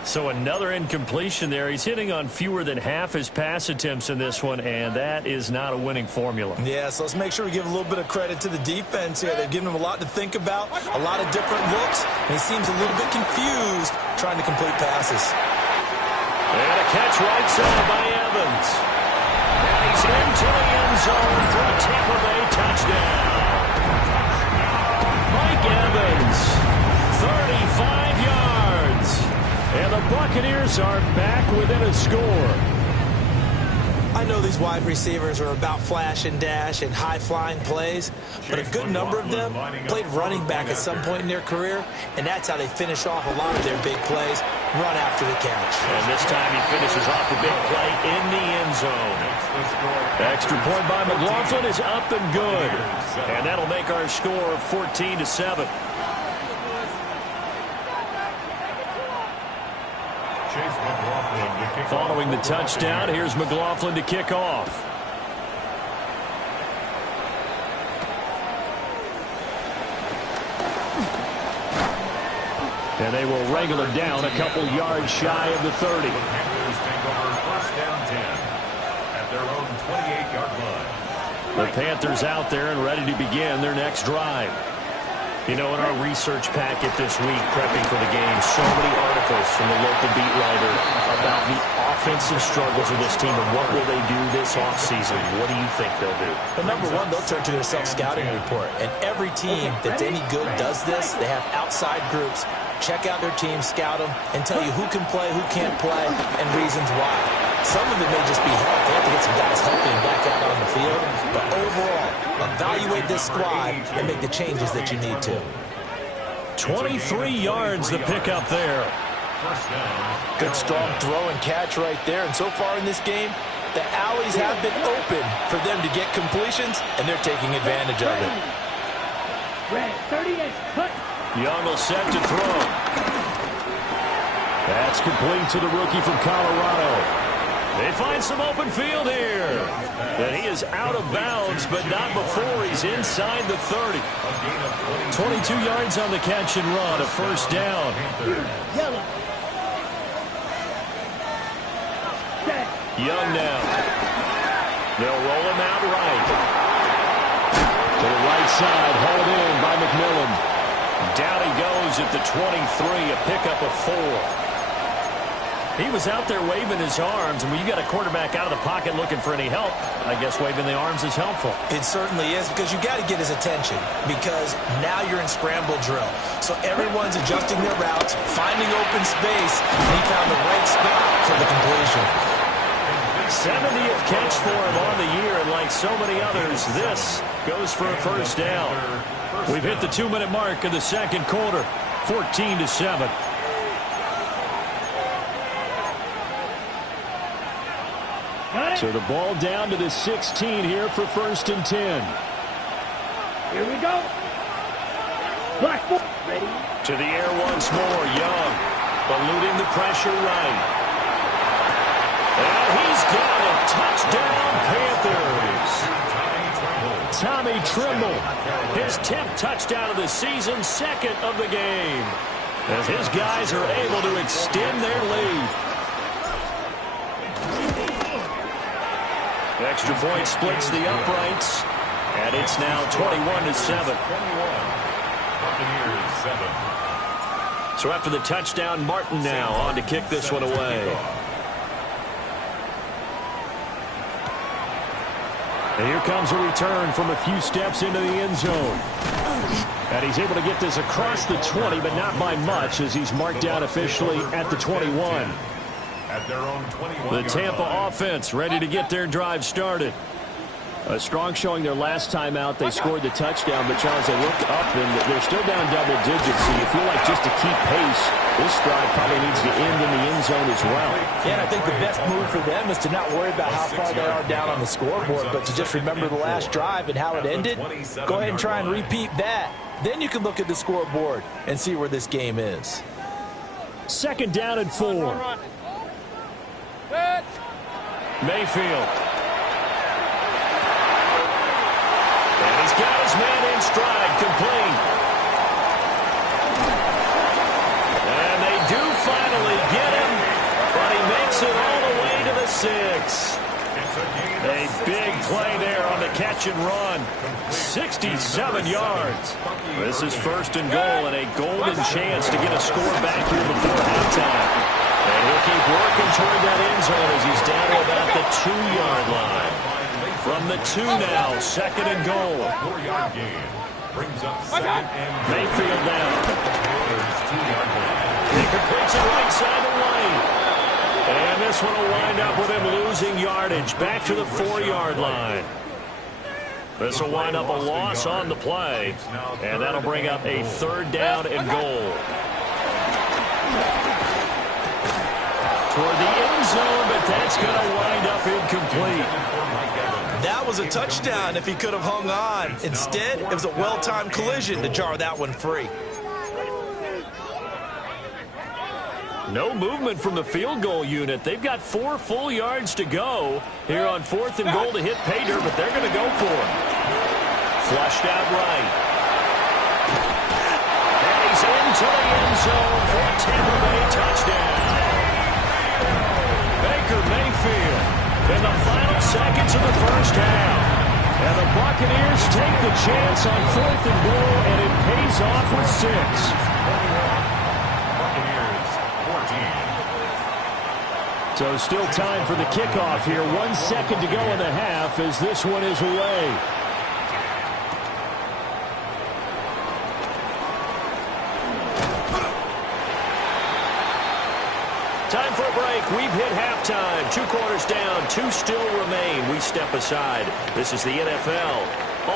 So another incompletion there. He's hitting on fewer than half his pass attempts in this one, and that is not a winning formula. Yeah, so let's make sure we give a little bit of credit to the defense here. They've given him a lot to think about, a lot of different looks, and he seems a little bit confused trying to complete passes. And a catch right side by Evans. And he's into the end zone for a Tampa Bay touchdown. Mike Evans, 35 yards. And the Buccaneers are back within a score. I know these wide receivers are about flash and dash and high-flying plays, but a good number of them played running back at some point in their career, and that's how they finish off a lot of their big plays, run after the catch. And this time he finishes off the big play in the end zone. Extra point by McLaughlin is up and good. And that'll make our score 14-7. Following the touchdown, here's McLaughlin to kick off. And they will wrangle it down a couple yards shy of the 30. The Panthers take over 1st and 10 at their own 28-yard line. The Panthers out there and ready to begin their next drive. You know, in our research packet this week, prepping for the game, so many articles from the local beat writer about the offensive struggles of this team and what will they do this offseason. What do you think they'll do? Well, number one, they'll turn to their self-scouting report. And every team that's any good does this. They have outside groups. Check out their team, scout them, and tell you who can play, who can't play, and reasons why. Some of it may just be health. They have to get some guys healthy and back out on the field. But overall, evaluate this squad and make the changes that you need to. 23 yards the pickup there. Good strong throw and catch right there. And so far in this game, the alleys have been open for them to get completions, and they're taking advantage of it. Red, 30-inch cut. Young will set to throw. That's complete to the rookie from Colorado. They find some open field here. And he is out of bounds, but not before he's inside the 30. 22 yards on the catch and run, a 1st down. Yellow. Young now. They'll roll him out right. To the right side, hauled in by McMillan. Down he goes at the 23, a pickup of 4. He was out there waving his arms, and when you got a quarterback out of the pocket looking for any help, I guess waving the arms is helpful. It certainly is, because you got to get his attention, because now you're in scramble drill. So everyone's adjusting their routes, finding open space, and he found the right spot for the completion. 70th catch for him on the year, and like so many others, this goes for a 1st down. We've hit the 2-minute mark of the 2nd quarter, 14-7. So the ball down to the 16 here for 1st and 10. Here we go. Black ball. Ready. To the air once more. Young eluding the pressure right. And he's got it. Touchdown, Panthers. Tommy Trimble, his 10th touchdown of the season, second of the game, as his guys are able to extend their lead. Extra point splits the uprights, and it's now 21-7. So after the touchdown, Martin now on to kick this one away. And here comes a return from a few steps into the end zone. And he's able to get this across the 20, but not by much, as he's marked down officially at the 21. At their own 21. The Tampa offense ready to get their drive started. A strong showing their last time out. They scored the touchdown, but Charles, they look up and they're still down double digits. So you feel like just to keep pace, this drive probably needs to end in the end zone as well. Yeah, and I think the best move for them is to not worry about how far they are down on the scoreboard, but to just remember the last drive and how it ended. Go ahead and try and repeat that. Then you can look at the scoreboard and see where this game is. Second down and 4. Mayfield. And he's got his man in stride, complete. And they do finally get him, but he makes it all the way to the 6. A big play there on the catch and run. 67 yards. This is first and goal and a golden chance to get a score back here before halftime. And he'll keep working toward that end zone as he's down to about the 2-yard line. From the 2 now, second and goal. Mayfield down. He completes it right side of the lane. And this one will wind up with him losing yardage back to the 4-yard line. This will wind up a loss on the play. And that'll bring up a third down and goal. Toward the end zone, but that's going to wind up incomplete. That was a touchdown if he could have hung on. Instead, it was a well-timed collision to jar that one free. No movement from the field goal unit. They've got 4 full yards to go here on 4th and goal to hit pay dirt, but they're going to go for it. Flushed out right. And he's into the end zone for a Tampa Bay touchdown. Baker Mayfield in the final seconds of the first half. And the Buccaneers take the chance on 4th and goal, and it pays off with 6. So still time for the kickoff here. 1 second to go in the half as this one is away. Time for a break. We've hit halftime. 2 quarters down. 2 still remain. We step aside. This is the NFL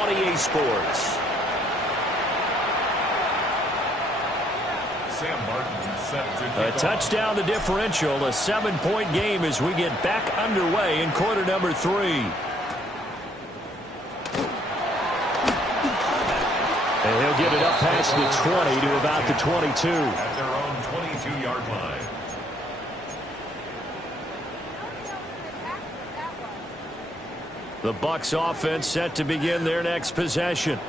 on EA Sports. A touchdown, the differential, a 7-point game as we get back underway in quarter number 3. And he'll get it up past the 20 to about the 22. At their own 22-yard line. The Bucs offense set to begin their next possession.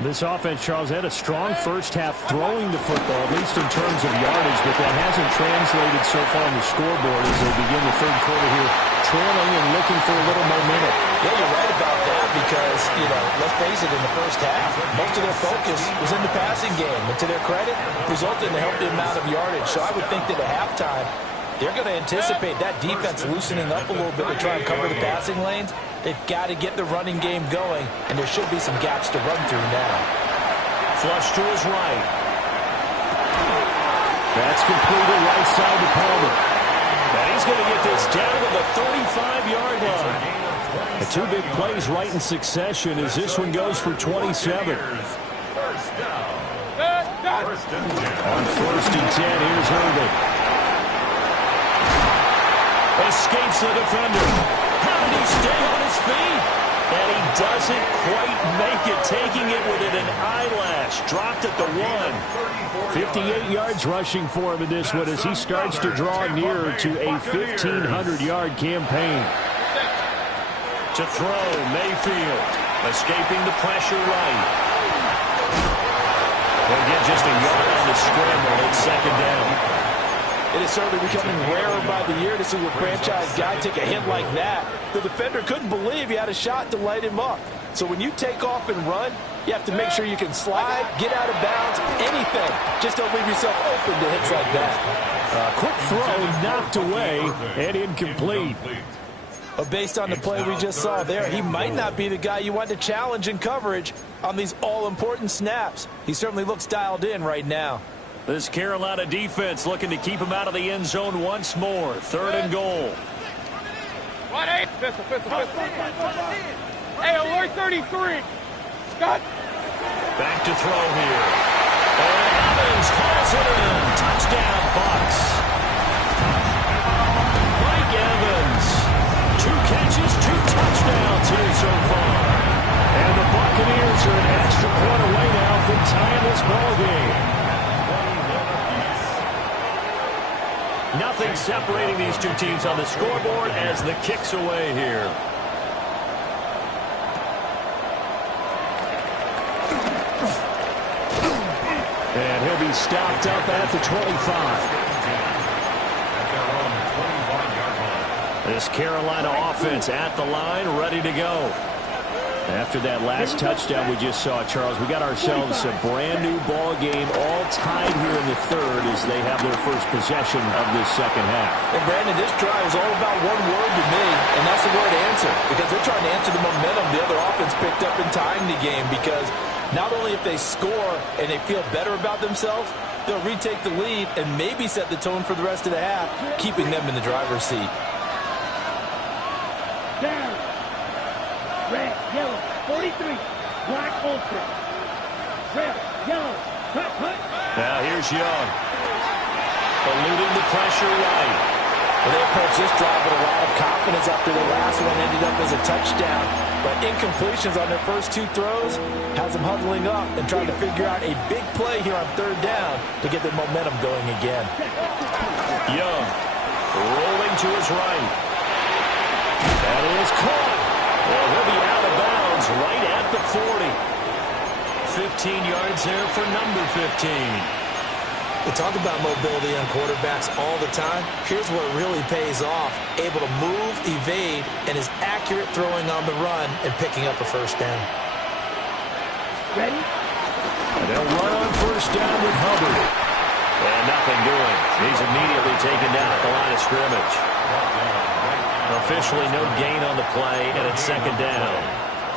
This offense, Charles, had a strong first half throwing the football, at least in terms of yardage, but that hasn't translated so far on the scoreboard as they begin the third quarter here, trailing and looking for a little momentum. Yeah, you're right about that because, let's face it, in the first half, most of their focus was in the passing game. And to their credit, resulted in a healthy amount of yardage. So I would think that at halftime, they're going to anticipate that defense loosening up a little bit to try and cover the passing lanes. They've got to get the running game going, and there should be some gaps to run through now. Flush to his right. That's completed right side to Palmer. And he's going to get this down to the 35-yard line. The 2 big plays right in succession as this one goes for 27. On 1st and 10, here's Irving. Escapes the defender. How did he stay on his feet? And he doesn't quite make it, taking it within an eyelash. Dropped at the 1. 58 yards rushing for him in this one as he starts to draw nearer to a 1,500-yard campaign. To throw, Mayfield. Escaping the pressure right. They'll get just a yard on the scramble at second down. It is certainly becoming rarer by the year to see a franchise guy take a hit like that. The defender couldn't believe he had a shot to light him up. So when you take off and run, you have to make sure you can slide, get out of bounds, anything. Just don't leave yourself open to hits like that. Quick throw knocked away and incomplete. But based on the play we just saw there, he might not be the guy you want to challenge in coverage on these all-important snaps. He certainly looks dialed in right now. This Carolina defense looking to keep him out of the end zone once more. 3rd and goal. Hey, alert 33. Scott. Back to throw here. And Evans calls it in. Touchdown, Bucs. Mike Evans. 2 catches, 2 touchdowns here so far. And the Buccaneers are an extra point away now from tying this ball game. Nothing separating these two teams on the scoreboard as the kick's away here. And he'll be stopped up at the 25. This Carolina offense at the line, ready to go. After that last touchdown we just saw, Charles, we got ourselves a brand-new ball game, all tied here in the 3rd as they have their first possession of this second half. And, Brandon, this drive is all about one word to me, and that's the word answer, because they're trying to answer the momentum the other offense picked up in tying the game, because not only if they score and they feel better about themselves, they'll retake the lead and maybe set the tone for the rest of the half, keeping them in the driver's seat. Down. Red, yellow, 43. Black, ultra. Red, yellow, cut. Now here's Young. Eluding the pressure right. Well, they approach this drive with a lot of confidence after the last one ended up as a touchdown. But incompletions on their first 2 throws has them huddling up and trying to figure out a big play here on 3rd down to get their momentum going again. Young rolling to his right. That is caught. Well, he'll be out of bounds right at the 40. 15 yards there for number 15. We talk about mobility on quarterbacks all the time. Here's where it really pays off. Able to move, evade, and is accurate throwing on the run and picking up a first down. Ready? And they'll run on first down with Hubbard. And nothing doing. He's immediately taken down at the line of scrimmage. Officially no gain on the play, and it's second down.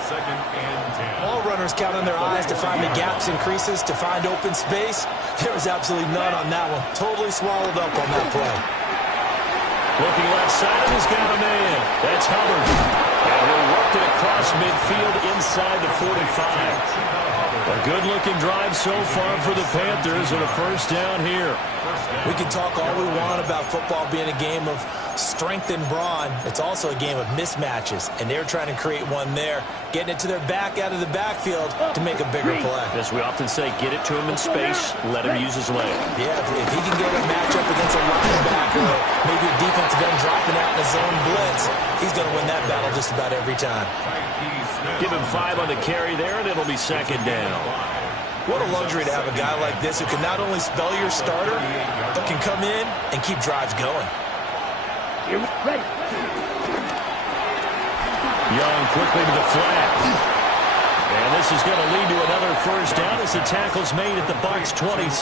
2nd and 10. All runners count on their eyes to find the gaps and creases, to find open space. There was absolutely none on that one. Totally swallowed up on that play. Looking left side, he's got a man. That's Hubbard. And he'll work it across midfield inside the 45. A good-looking drive so far for the Panthers and a first down here. We can talk all we want about football being a game of strength and brawn. It's also a game of mismatches, and they're trying to create one there, getting it to their back out of the backfield to make a bigger play. As we often say, get it to him in space, let him use his leg. Yeah, if he can get a matchup against a linebacker, maybe a defensive end dropping out in a zone blitz, he's going to win that battle just about every time. Give him 5 on the carry there, and it'll be second down. What a luxury to have a guy like this who can not only spell your starter, but can come in and keep drives going. You're ready. Young quickly to the flat. And this is going to lead to another first down as the tackle's made at the Bucs 26.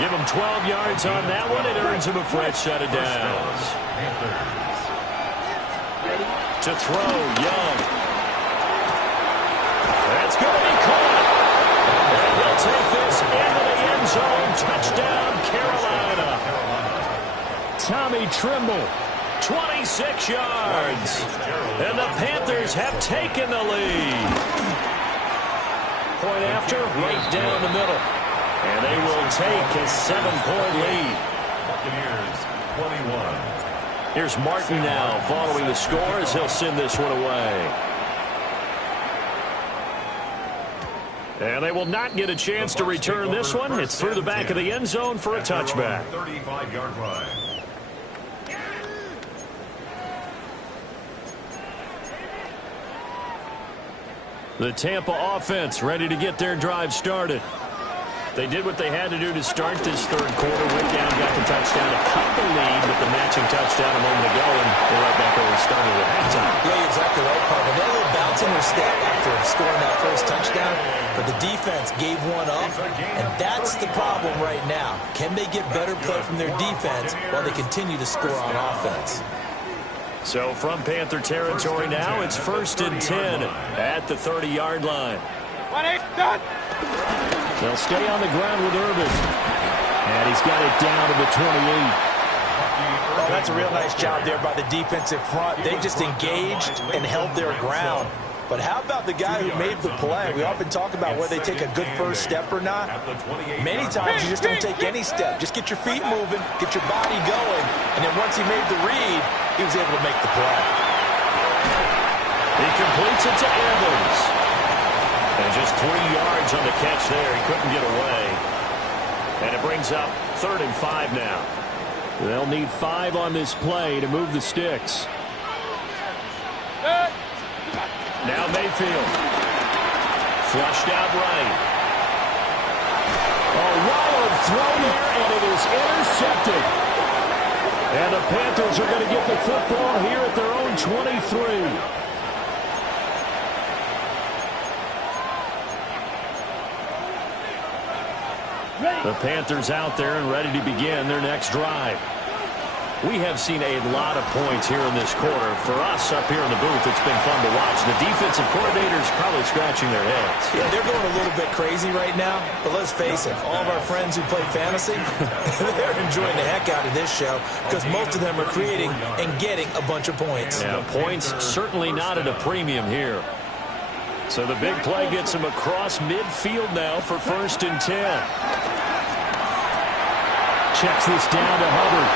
Give him 12 yards on that one. It earns him a fresh set of downs. To throw, Young. That's going to be caught. And he'll take this into the end zone. Touchdown, Carolina. Tommy Trimble. 26 yards. And the Panthers have taken the lead. Point after, right down the middle. And they will take a 7-point lead. Buccaneers 21. Here's Martin now following the score as he'll send this one away. And they will not get a chance to return this one. It's through the back of the end zone for a touchback. 35-yard line. The Tampa offense ready to get their drive started. They did what they had to do to start this third quarter. Went down, got the touchdown to cut the lead with the matching touchdown a moment ago, and they're right back where we started at halftime. Yeah, you're exactly right, partner. They had a little bounce in their step after scoring that first touchdown, but the defense gave one up, and that's the problem right now. Can they get better play from their defense while they continue to score on offense? So from Panther territory now, it's 1st and 10 at the 30-yard line. They'll stay on the ground with Irvin. And he's got it down to the 28. Oh, that's a real nice job there by the defensive front. They just engaged and held their ground. But how about the guy who made the play? We often talk about whether they take a good first step or not. Many times you just don't take any step. Just get your feet moving, get your body going, and then once he made the read, he was able to make the play. He completes it to Evans. And just 3 yards on the catch there. He couldn't get away. And it brings up 3rd and 5 now. They'll need 5 on this play to move the sticks. Now Mayfield. Flushed out right. A wild throw there, and it is intercepted. And the Panthers are going to get the football here at their own 23. The Panthers out there and ready to begin their next drive. We have seen a lot of points here in this quarter. For us up here in the booth, it's been fun to watch. The defensive coordinators probably scratching their heads. Yeah, they're going a little bit crazy right now. But let's face it, all of our friends who play fantasy, they're enjoying the heck out of this show because most of them are creating and getting a bunch of points. Yeah, points certainly not at a premium here. So the big play gets him across midfield now for 1st and 10. Checks this down to Hubbard.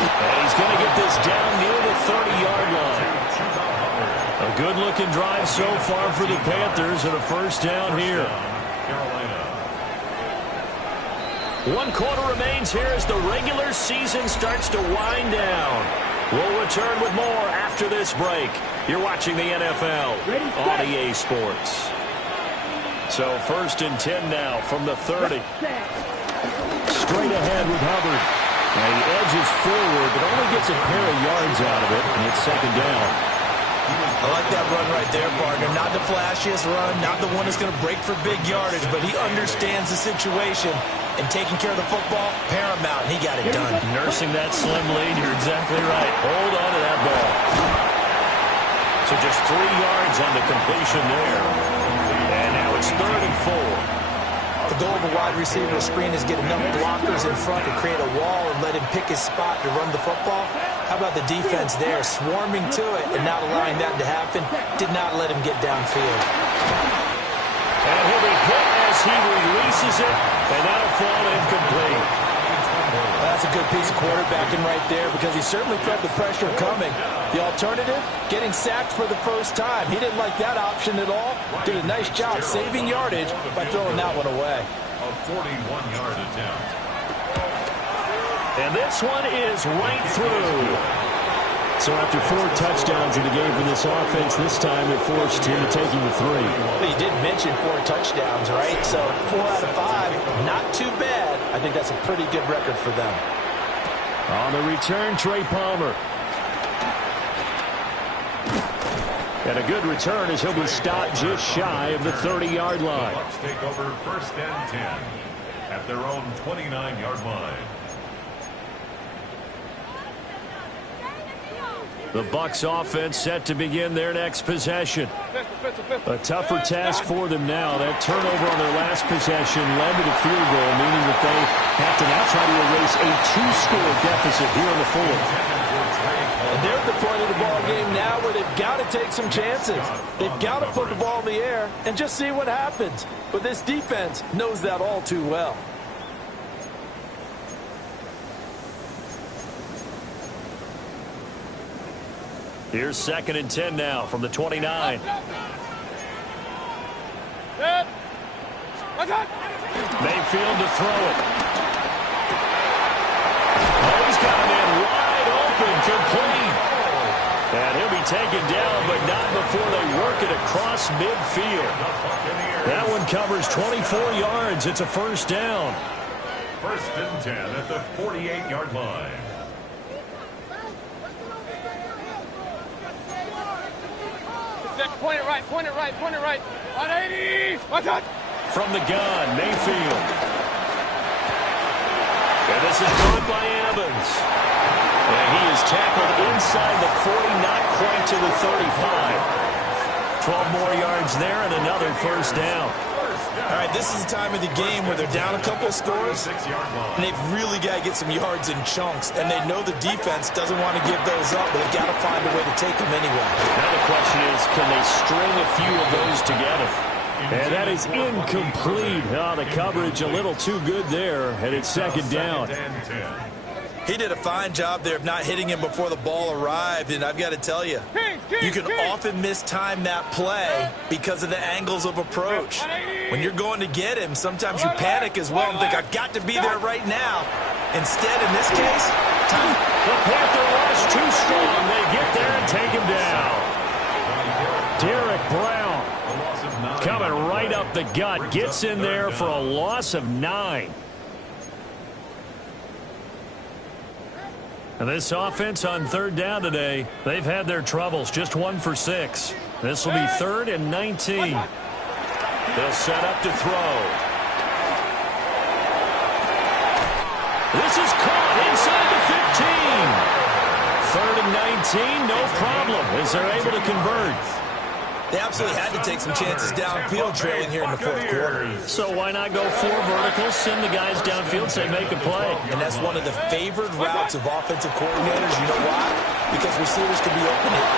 And he's going to get this down near the 30-yard line. A good-looking drive so far for the Panthers and a first down here. 1 quarter remains here as the regular season starts to wind down. We'll return with more after this break. You're watching the NFL on EA Sports. So 1st and 10 now from the 30. Straight ahead with Hubbard. And he edges forward, but only gets a pair of yards out of it, and it's 2nd down. I like that run right there, partner. Not the flashiest run, not the one that's going to break for big yardage, but he understands the situation, and taking care of the football, paramount. He got it done. Nursing that slim lead, you're exactly right. Hold on to that ball. So just 3 yards on the completion there. And now it's 3rd and 4. The goal of a wide receiver screen is get enough blockers in front to create a wall and let him pick his spot to run the football. How about the defense there, swarming to it and not allowing that to happen? Did not let him get downfield. And he'll be hit as he releases it, and that'll fall incomplete. That's a good piece of quarterbacking right there because he certainly felt the pressure coming. The alternative, getting sacked for the first time. He didn't like that option at all. Did a nice job saving yardage by throwing that one away. A 41-yard attempt. And this one is right through. So after 4 touchdowns in the game for this offense, this time it forced him to taking the 3. Well, you did mention 4 touchdowns, right? So 4 out of 5, not too bad. I think that's a pretty good record for them. On the return, Trey Palmer. And a good return as he'll be stopped just shy of the 30-yard line. Bucks take over 1st and 10 at their own 29-yard line. The Bucs offense set to begin their next possession. A tougher task for them now. That turnover on their last possession led to the field goal, meaning that they have to now try to erase a 2-score deficit here in the 4th. And they're at the point of the ball game now where they've got to take some chances. They've got to put the ball in the air and just see what happens. But this defense knows that all too well. Here's 2nd and 10 now from the 29. Mayfield to throw it. Oh, he's got a man wide open, complete. And he'll be taken down, but not before they work it across midfield. That one covers 24 yards. It's a 1st down. 1st and 10 at the 48-yard line. Point it right, point it right, point it right. 180. What's that? From the gun, Mayfield. And this is caught by Evans. And he is tackled inside the 40, not quite to the 35. 12 more yards there and another 1st down. All right, this is the time of the game where they're down a couple of scores, and they've really got to get some yards in chunks, and they know the defense doesn't want to give those up, but they've got to find a way to take them anyway. Now the question is, can they string a few of those together? And that is incomplete. Oh, the coverage a little too good there, and it's 2nd down. He did a fine job there of not hitting him before the ball arrived, and I've got to tell you, you can often mistime that play because of the angles of approach. When you're going to get him, sometimes you panic as well and think, I've got to be there right now. Instead, in this case, time. The Panther rush too strong. They get there and take him down. Derek Brown coming right up the gut. Gets in there for a loss of 9. And this offense on 3rd down today, they've had their troubles. Just 1 for 6. This will be 3rd and 19. They'll set up to throw. This is caught inside the 15. 3rd and 19, no problem, as they're able to convert. They absolutely had to take some chances downfield trailing here in the 4th quarter. So why not go 4 verticals, send the guys downfield, say make a play. And that's one of the favored routes of offensive coordinators. You know why? Because receivers can be open here.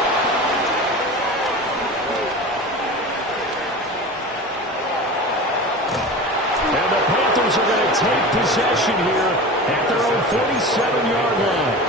And the Panthers are going to take possession here at their own 47-yard line.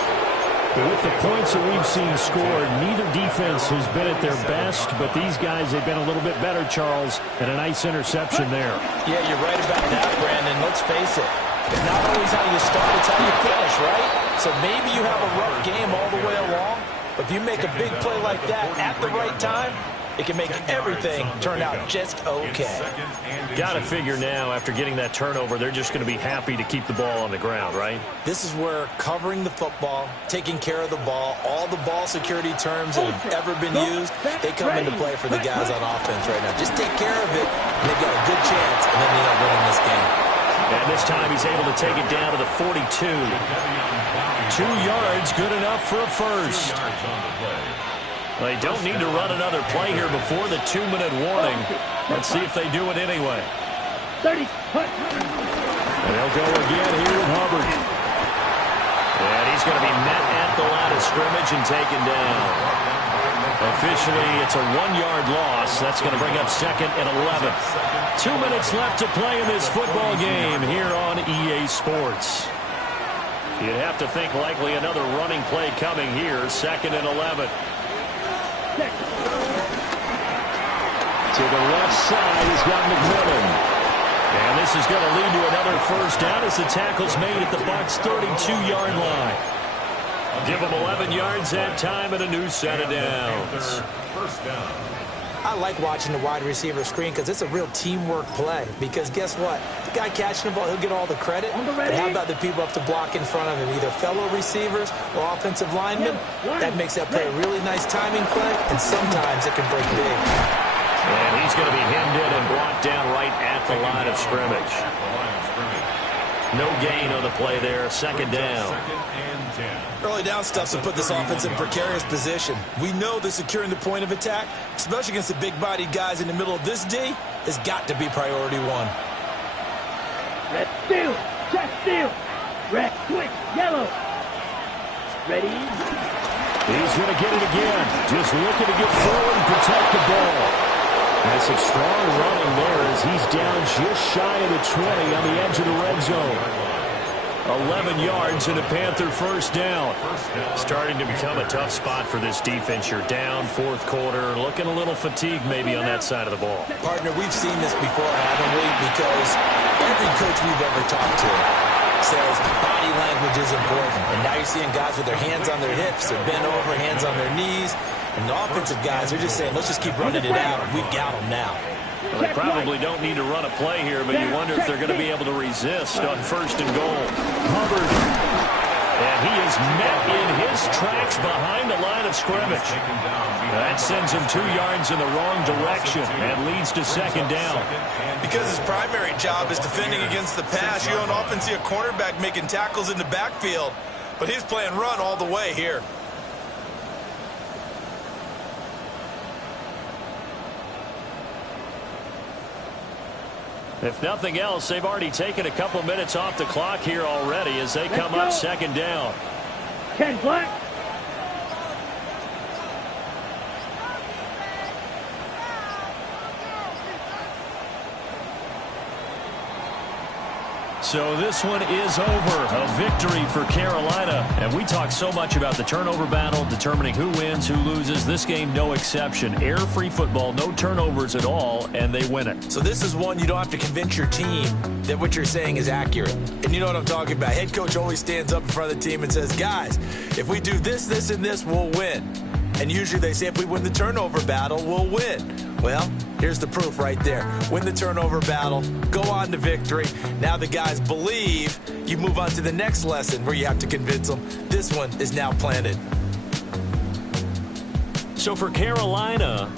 With the points that we've seen scored, neither defense has been at their best, but these guys have been a little bit better, Charles, and a nice interception there. Yeah, you're right about that, Brandon. Let's face it. It's not always how you start, it's how you finish, right? So maybe you have a rough game all the way along, but if you make a big play like that at the right time, it can make everything turn out just okay. Got to figure now, after getting that turnover, they're just going to be happy to keep the ball on the ground, right? This is where covering the football, taking care of the ball, all the ball security terms that have ever been used, they come into play for the guys on offense right now. Just take care of it, and they've got a good chance, and then they end up winning this game. And this time he's able to take it down to the 42. 2 yards, good enough for a 1st. They don't need to run another play here before the 2-minute warning. Let's see if they do it anyway. 30. And they'll go again here with Hubbard. And he's going to be met at the line of scrimmage and taken down. Officially, it's a 1-yard loss. That's going to bring up 2nd and 11. 2 minutes left to play in this football game here on EA Sports. You'd have to think likely another running play coming here. 2nd and 11. To the left side, he's got McMillan. And this is going to lead to another 1st down as the tackle's made at the Bucs' 32-yard line. Give them 11 yards that time and a new set of downs. 1st down. I like watching the wide receiver screen because it's a real teamwork play. Because guess what? The guy catching the ball, he'll get all the credit. But how about the people up to block in front of him, either fellow receivers or offensive linemen? That makes that play a really nice timing play, and sometimes it can break big. And he's going to be hemmed in and brought down right at the line of scrimmage. No gain on the play there. 2nd down. Early down stuff's to put this offense in precarious position. We know that securing the point of attack, especially against the big-bodied guys in the middle of this D, has got to be priority 1. Red steal. Check steal. Red quick. Yellow. Ready. He's going to get it again. Just looking to get forward and protect the ball. That's a strong running there as he's down just shy of the 20 on the edge of the red zone. 11 yards and a Panther first down. Starting to become a tough spot for this defense. You're down fourth quarter, looking a little fatigued maybe on that side of the ball. Partner, we've seen this before, haven't we? Because every coach we've ever talked to says body language is important. And now you're seeing guys with their hands on their hips, they're bent over, hands on their knees. And the offensive guys are just saying, let's just keep running it out. We've got them now. Well, they probably don't need to run a play here, but you wonder if they're going to be able to resist on first and goal. Hubbard. And he is met in his tracks behind the line of scrimmage. That sends him 2 yards in the wrong direction and leads to second down. Because his primary job is defending against the pass, you don't often see a cornerback making tackles in the backfield. But he's playing run all the way here. If nothing else, they've already taken a couple minutes off the clock here already as they come up second down. 10 black. So this one is over. A victory for Carolina. And we talk so much about the turnover battle, determining who wins, who loses. This game, no exception. Error-free football, no turnovers at all, and they win it. So this is one you don't have to convince your team that what you're saying is accurate. And you know what I'm talking about. Head coach always stands up in front of the team and says, guys, if we do this, this, and this, we'll win. And usually they say if we win the turnover battle, we'll win. Well, here's the proof right there. Win the turnover battle, go on to victory. Now the guys believe. You move on to the next lesson where you have to convince them. This one is now planted. So for Carolina,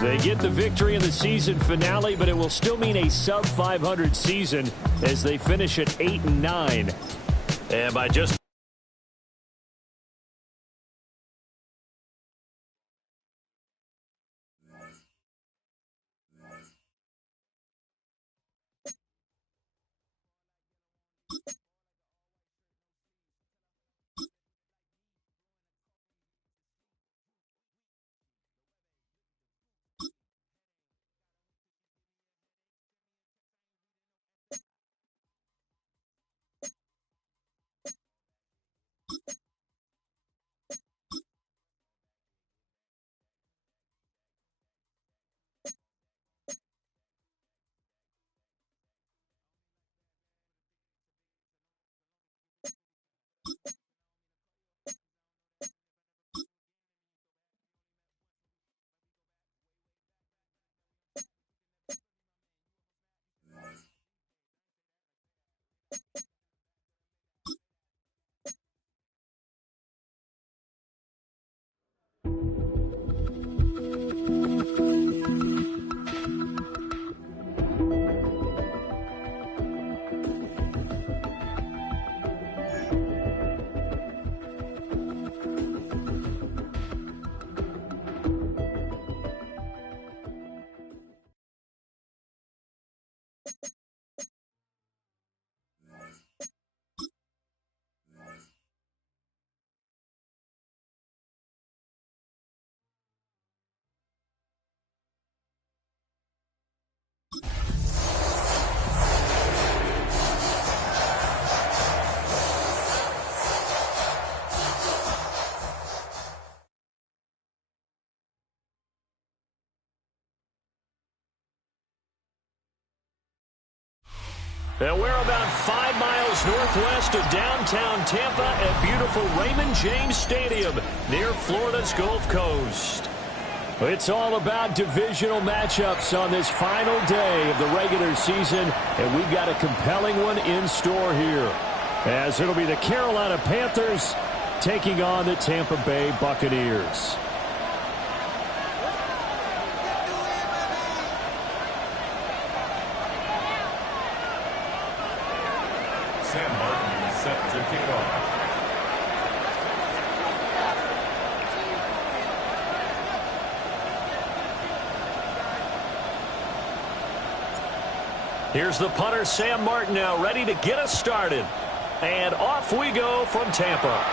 they get the victory in the season finale, but it will still mean a sub-500 season as they finish at 8-9. And by just And we're about 5 miles northwest of downtown Tampa at beautiful Raymond James Stadium near Florida's Gulf Coast. It's all about divisional matchups on this final day of the regular season, and we've got a compelling one in store here, as it'll be the Carolina Panthers taking on the Tampa Bay Buccaneers. Sam Martin is set to kick off. Here's the punter, Sam Martin, now ready to get us started. And off we go from Tampa.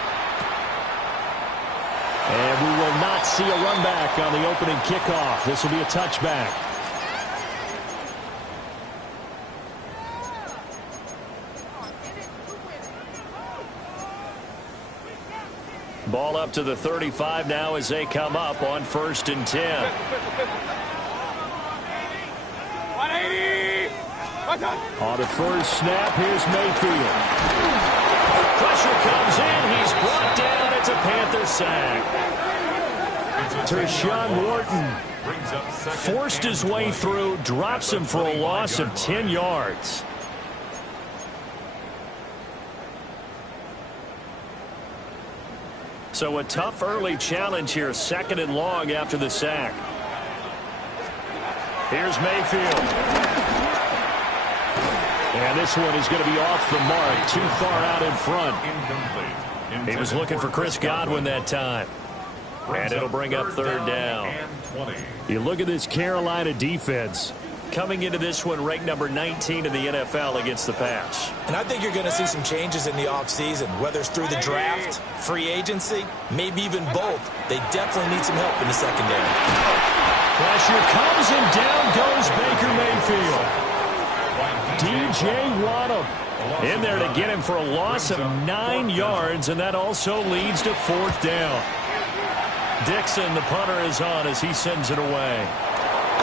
And we will not see a run back on the opening kickoff. This will be a touchback. Ball up to the 35 now as they come up on 1st and 10. 180. On the first snap, here's Mayfield. Pressure comes in. He's brought down. It's a Panther sack. Tershawn Wharton forced his way through, drops him for a loss of 10 yards. So a tough early challenge here, 2nd and long after the sack. Here's Mayfield. And this one is going to be off the mark, too far out in front. He was looking for Chris Godwin that time. And it'll bring up 3rd down. You look at this Carolina defense. Coming into this one, ranked number 19 in the NFL against the pass. And I think you're going to see some changes in the offseason, whether it's through the draft, free agency, maybe even both. They definitely need some help in the secondary. Pressure comes and down goes Baker Mayfield. DJ Waddle in there to get him for a loss of 9 yards, and that also leads to 4th down. Dixon, the punter, is on as he sends it away.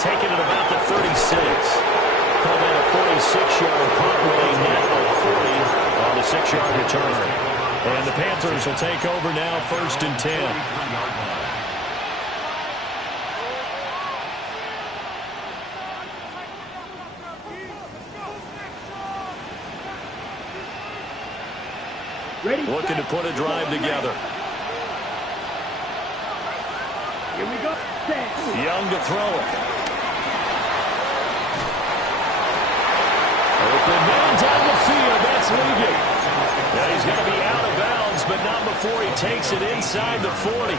Taking it about the 36. Called in a 46-yard punt with a net of 40 on the 6-yard return. And the Panthers will take over now, 1st and 10. Looking to put a drive together. Here we go. Young to throw it. Open man down the field. That's legal. Now he's going to be out of bounds, but not before he takes it inside the 40.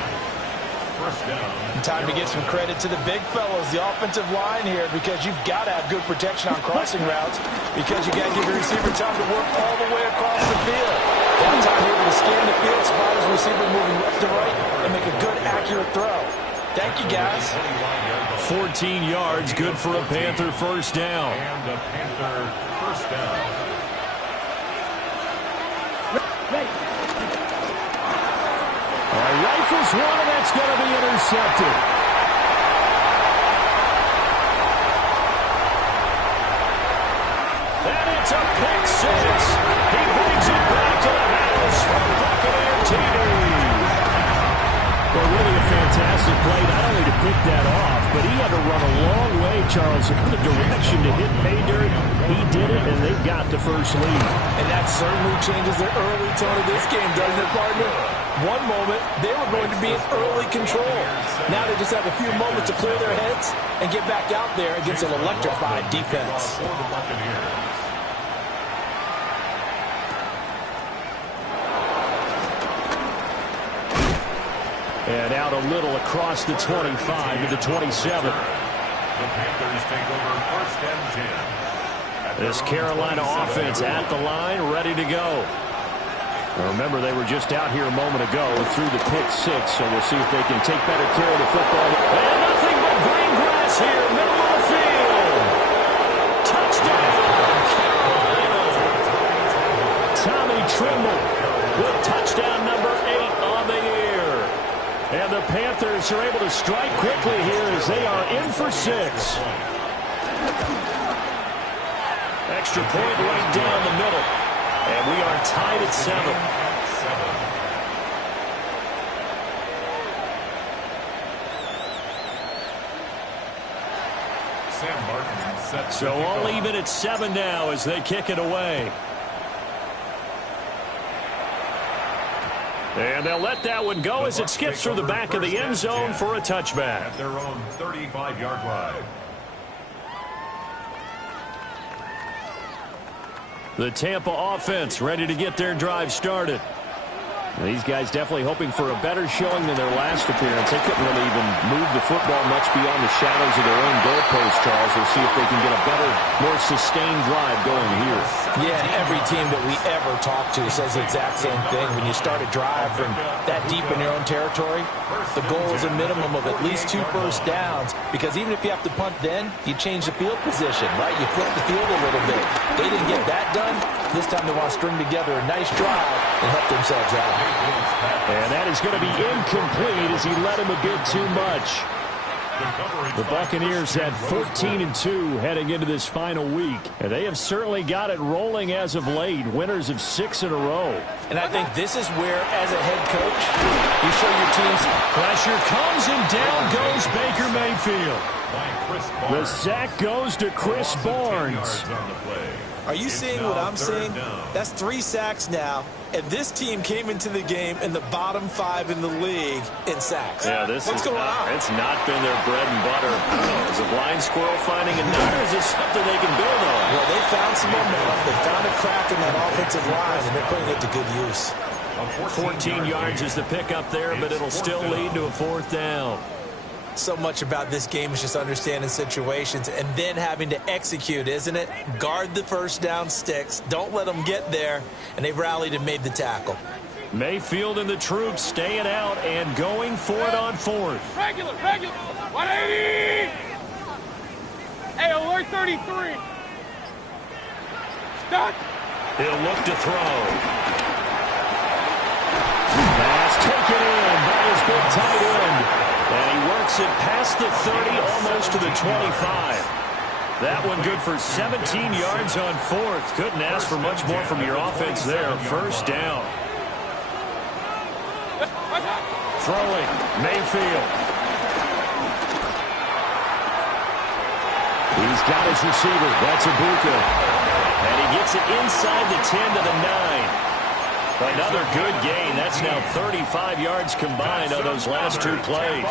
Time to give some credit to the big fellows, the offensive line here, because you've got to have good protection on crossing routes, because you got to give your receiver time to work all the way across the field. That time able to scan the field, spot his receiver moving left to right, and make a good, accurate throw. Thank you, guys. 14 yards, good for a Panther 1st down. And a Panther 1st down. Rifles one, and that's going to be intercepted. And it's a pick 6. He brings it back to the house from Buccaneer TV. Well, really a fantastic play, not only to pick that off, but he had to run a long way, Charles, in the direction to hit pay dirt. He did it, and they've got the first lead. And that certainly changes the early tone of this game, doesn't it, partner? One moment, they were going to be in early control. Now they just have a few moments to clear their heads and get back out there against an electrified defense. And out a little across the 25 to the 27. The Panthers take over 1st and 10. This Carolina offense at the line, ready to go. Now remember, they were just out here a moment ago through the pick 6, so we'll see if they can take better care of the football. And nothing but green grass here, middle of the field. Touchdown, Carolina. Tommy Tremble With touchdown number 8 on the year. And the Panthers are able to strike quickly here as they are in for 6. Extra point right down the middle. And we are tied at 7. Sam Martin sets So all even at 7 now as they kick it away. And they'll let that one go as it skips through the back of the end zone for a touchback. At their own 35-yard line. The Tampa offense ready to get their drive started. These guys definitely hoping for a better showing than their last appearance. They couldn't really even move the football much beyond the shadows of their own goalpost, Charles. We'll see if they can get a better, more sustained drive going here. Yeah, and every team that we ever talk to says the exact same thing. When you start a drive from that deep in your own territory, the goal is a minimum of at least 2 first downs, because even if you have to punt then, you change the field position, right? You flip the field a little bit. They didn't get that done. This time they want to string together a nice drive and help themselves out. And that is going to be incomplete as he led him a bit too much. The Buccaneers had 14-2 heading into this final week, and they have certainly got it rolling as of late, winners of 6 in a row. And I think this is where, as a head coach, you show your teams. Pressure comes, and down goes Baker Mayfield. The sack goes to Chris Barnes. Are you seeing what I'm seeing? That's 3 sacks now, and this team came into the game in the bottom 5 in the league in sacks. Yeah, what's going on? It's not been their bread and butter. Is a blind squirrel finding a nut, or is this something they can build on? Well, they found some momentum. They found a crack in that offensive line, and they're putting it to good use. 14 yards is the pickup there, but it'll still lead to a 4th down. So much about this game is just understanding situations and then having to execute, isn't it? Guard the first down sticks. Don't let them get there. And they rallied and made the tackle. Mayfield and the troops staying out and going for it on 4th. Regular. 180. Hey, alert 33. Stop. He'll look to throw. Pass taken in by his big tight end. And he works it past the 30, almost to the 25. That one good for 17 yards on 4th. Couldn't ask for much more from your offense there. 1st down. Throwing, Mayfield. He's got his receiver. That's Ibuka. And he gets it inside the 10 to the 9. Another good gain. That's now 35 yards combined on those last 2 plays.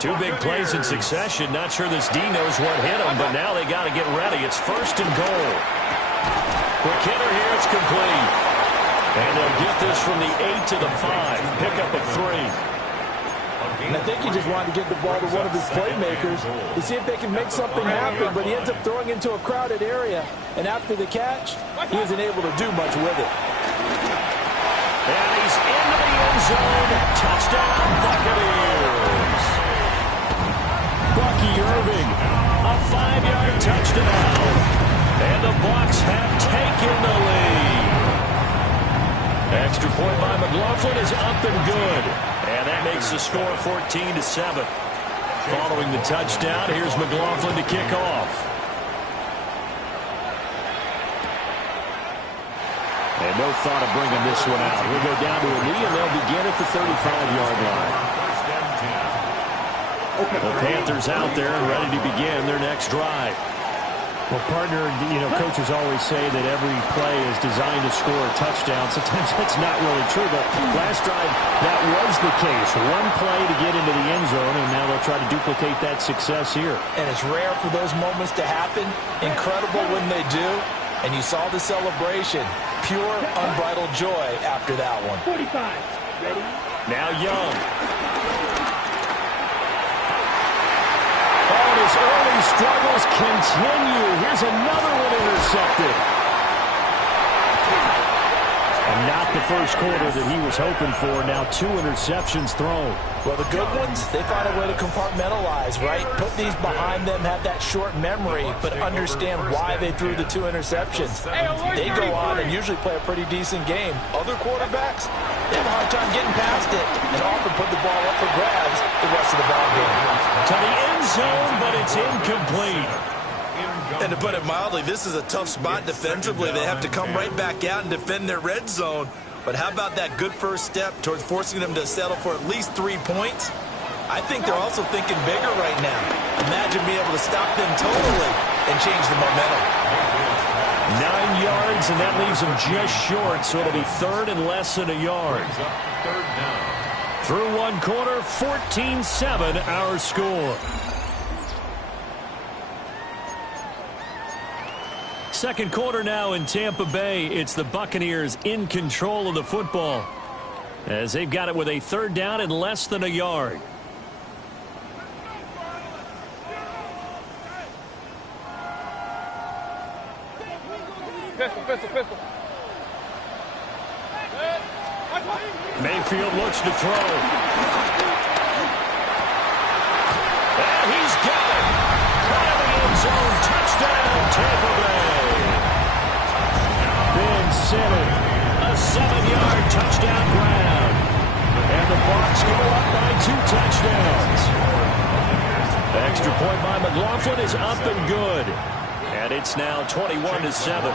2 big plays in succession. Not sure this D knows what hit him, but now they got to get ready. It's 1st and goal. Quick hitter here. It's complete. And they'll get this from the 8 to the 5. Pickup of 3. And I think he just wanted to get the ball to one of his playmakers to see if they can make something happen, but he ends up throwing into a crowded area. And after the catch, he isn't able to do much with it. And he's into the end zone. Touchdown, Buccaneers. Bucky Irving, A 5-yard touchdown. And the Bucs have taken the lead. Extra point by McLaughlin is up and good. And that makes the score 14-7. Following the touchdown, here's McLaughlin to kick off. And no thought of bringing this one out. We'll go down to a knee, and they'll begin at the 35-yard line. The Panthers out there and ready to begin their next drive. Well, partner, coaches always say that every play is designed to score a touchdown. Sometimes that's not really true, but last drive, that was the case. One play to get into the end zone, and now they'll try to duplicate that success here. And it's rare for those moments to happen. Incredible when they do. And you saw the celebration. Pure, unbridled joy after that one. 45. Ready? Now Young. Oh, his early struggles continue. Here's another one intercepted. And not the first quarter that he was hoping for. Now 2 interceptions thrown. Well, the good ones, they find a way to compartmentalize, right? Put these behind them, have that short memory, but understand why they threw the 2 interceptions. They go on and usually play a pretty decent game. Other quarterbacks, they have a hard time getting past it and often put the ball up for grabs the rest of the ball game. To the end zone, but it's incomplete. And to put it mildly, this is a tough spot defensively. They have to come right back out and defend their red zone. But how about that good first step towards forcing them to settle for at least 3 points? I think they're also thinking bigger right now. Imagine being able to stop them totally and change the momentum. 9 yards, and that leaves them just short, so it'll be 3rd and less than a yard. Through 1 quarter, 14-7 our score. Second quarter now in Tampa Bay. It's the Buccaneers in control of the football as they've got it with a 3rd down and less than a yard. Pistol. Mayfield looks to throw. And he's got it. Caught in the end zone. Touchdown, Tampa Bay. Then Simmons. A 7-yard touchdown ground. And the Bucs go up by 2 touchdowns. The extra point by McLaughlin is up and good. And it's now 21-7. The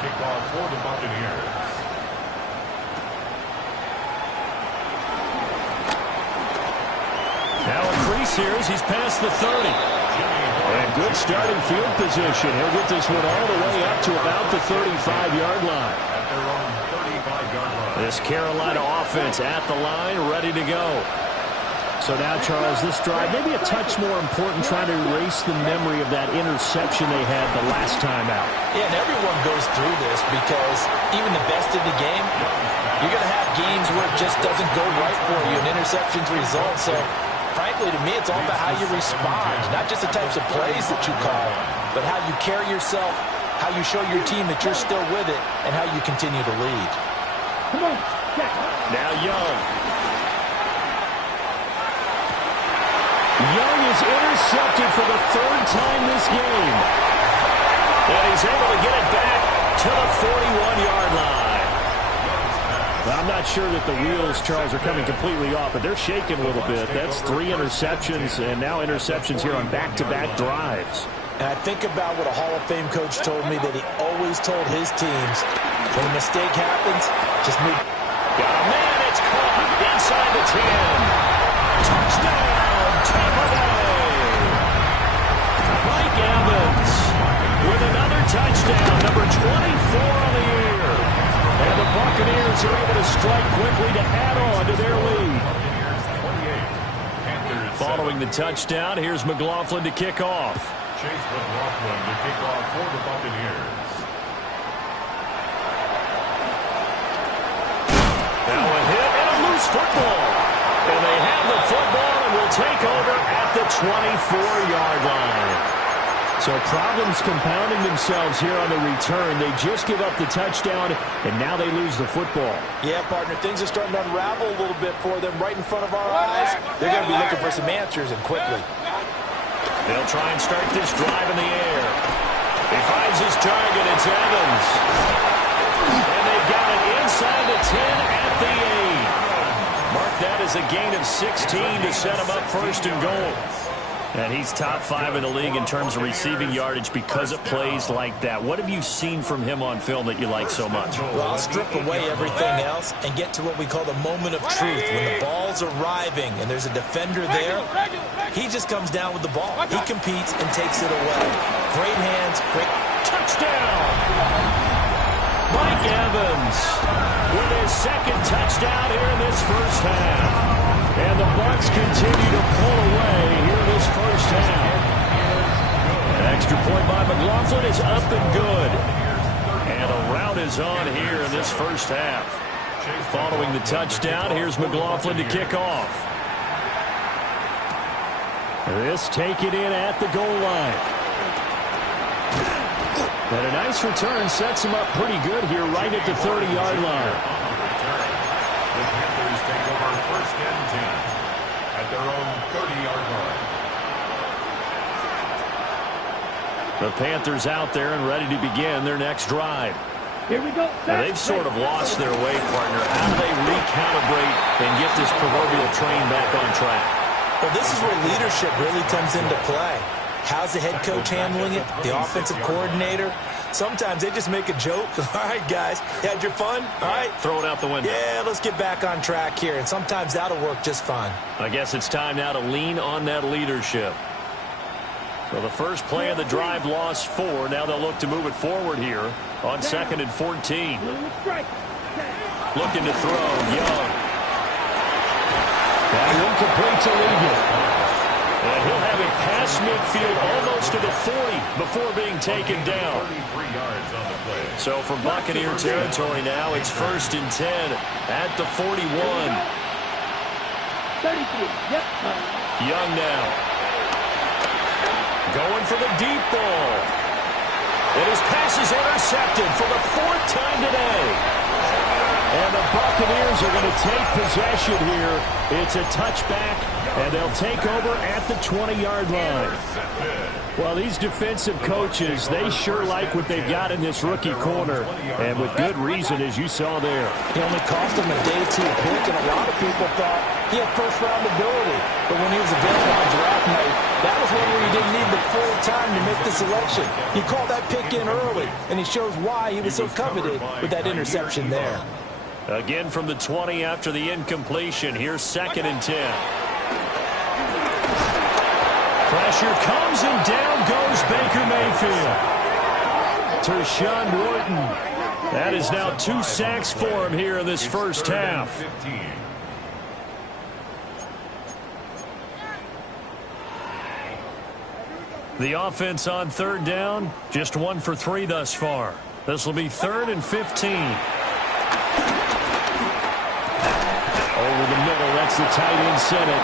kickoff for the Buccaneers. Now a crease here as he's past the 30. And good starting field position. He'll get this one all the way up to about the 35-yard line. At their own 35-yard line. This Carolina offense at the line, ready to go. So now, Charles, this drive maybe a touch more important, trying to erase the memory of that interception they had the last time out. Yeah, and everyone goes through this because even the best in the game, you're going to have games where it just doesn't go right for you, and interceptions result. So, frankly, to me, it's all about how you respond, not just the types of plays that you call, but how you carry yourself, how you show your team that you're still with it, and how you continue to lead. Come on, Jack. Now Young. Young is intercepted for the 3rd time this game. And he's able to get it back to the 41-yard line. I'm not sure that the wheels, Charles, are coming completely off, but they're shaking a little bit. That's 3 interceptions, and now interceptions here on back-to-back drives. And I think about what a Hall of Fame coach told me that he always told his teams, when a mistake happens, just move. Got a man, it's caught inside the 10. Touchdown, Tampa Bay. Mike Evans with another touchdown, number 24 on the year. And the Buccaneers are able to strike quickly to add on to their lead. Following the touchdown, here's McLaughlin to kick off. Chase McLaughlin to kick off for the Buccaneers. Now a hit and a loose football. And they have the football and will take over at the 24-yard line. So problems compounding themselves here on the return. They just give up the touchdown, and now they lose the football. Yeah, partner, things are starting to unravel a little bit for them right in front of our eyes. They're going to be looking for some answers, and quickly. They'll try and start this drive in the air. He finds his target. It's Evans. And they've got it inside the 10 at the 8. Mark that as a gain of 16 to set him up first and goal. And he's top 5 in the league in terms of receiving yardage because of plays like that. What have you seen from him on film that you like so much? Well, I'll strip away everything else and get to what we call the moment of truth. When the ball's arriving and there's a defender there, he just comes down with the ball. He competes and takes it away. Great hands, great touchdown. Mike Evans with his 2nd touchdown here in this first half. And the Bucs continue to pull away here in this first half. An extra point by McLaughlin is up and good. And a rout is on here in this first half. Following the touchdown, here's McLaughlin to kick off. This taken in at the goal line. And a nice return sets him up pretty good here right at the 30-yard line. The Panthers take over 1st and 10 at their own 30-yard line. The Panthers out there and ready to begin their next drive. Here we go. Now, they've sort of lost their way, partner. How do they recalibrate and get this proverbial train back on track? Well, this is where leadership really comes into play. How's the head coach handling it? The offensive coordinator? Sometimes they just make a joke. All right, guys, you had your fun? All right. Throw it out the window. Yeah, let's get back on track here. And sometimes that'll work just fine. I guess it's time now to lean on that leadership. So the first play of the drive lost 4. Now they'll look to move it forward here on 2nd and 14. Looking to throw, Young. Now incomplete to Ligon. And he'll have it past midfield almost to the 40 before being taken down. 33 yards on the play. So from Buccaneer territory now, it's 1st and 10 at the 41. 33. Yep. Young now. Going for the deep ball. And his pass is intercepted for the 4th time today. And the Buccaneers are going to take possession here. It's a touchback, and they'll take over at the 20-yard line. Well, these defensive coaches, they sure like what they've got in this rookie corner, and with good reason, as you saw there. He only cost him a day 2 pick, and a lot of people thought he had first-round ability. But when he was available on draft night, that was one where he didn't need the full time to make the selection. He called that pick in early, and he shows why he was so coveted with that interception there. Again from the 20 after the incompletion. Here's 2nd and 10. Pressure comes, and down goes Baker Mayfield. Tershawn Wharton. That is now 2 sacks for him here in this first half. The offense on 3rd down, just 1 for 3 thus far. This will be 3rd and 15. Over the middle, that's the tight end center.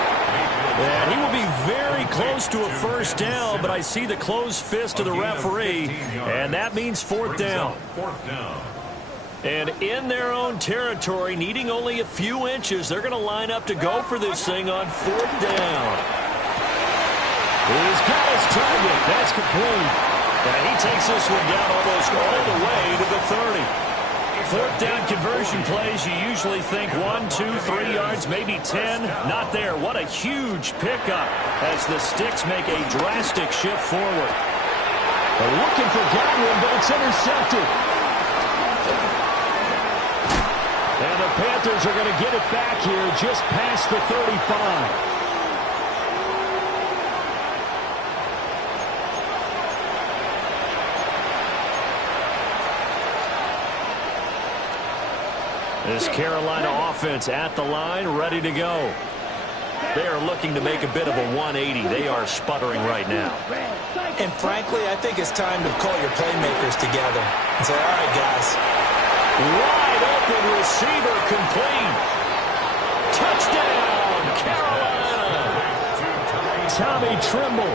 And he will be very close to a first down, but I see the closed fist of the referee, and that means 4th down. And in their own territory, needing only a few inches, they're going to line up to go for this thing on 4th down. He's got his target. That's complete. And he takes this one down almost all the way to the 30. 4th down conversion plays, you usually think 1, 2, 3 yards, maybe 10. Not there. What a huge pickup as the Sticks make a drastic shift forward. They're looking for Godwin, but it's intercepted. And the Panthers are going to get it back here just past the 35. This Carolina offense at the line, ready to go. They are looking to make a bit of a 180. They are sputtering right now. And frankly, I think it's time to call your playmakers together and say, all right, guys. Wide open receiver complete. Touchdown, Carolina. Tommy Tremble.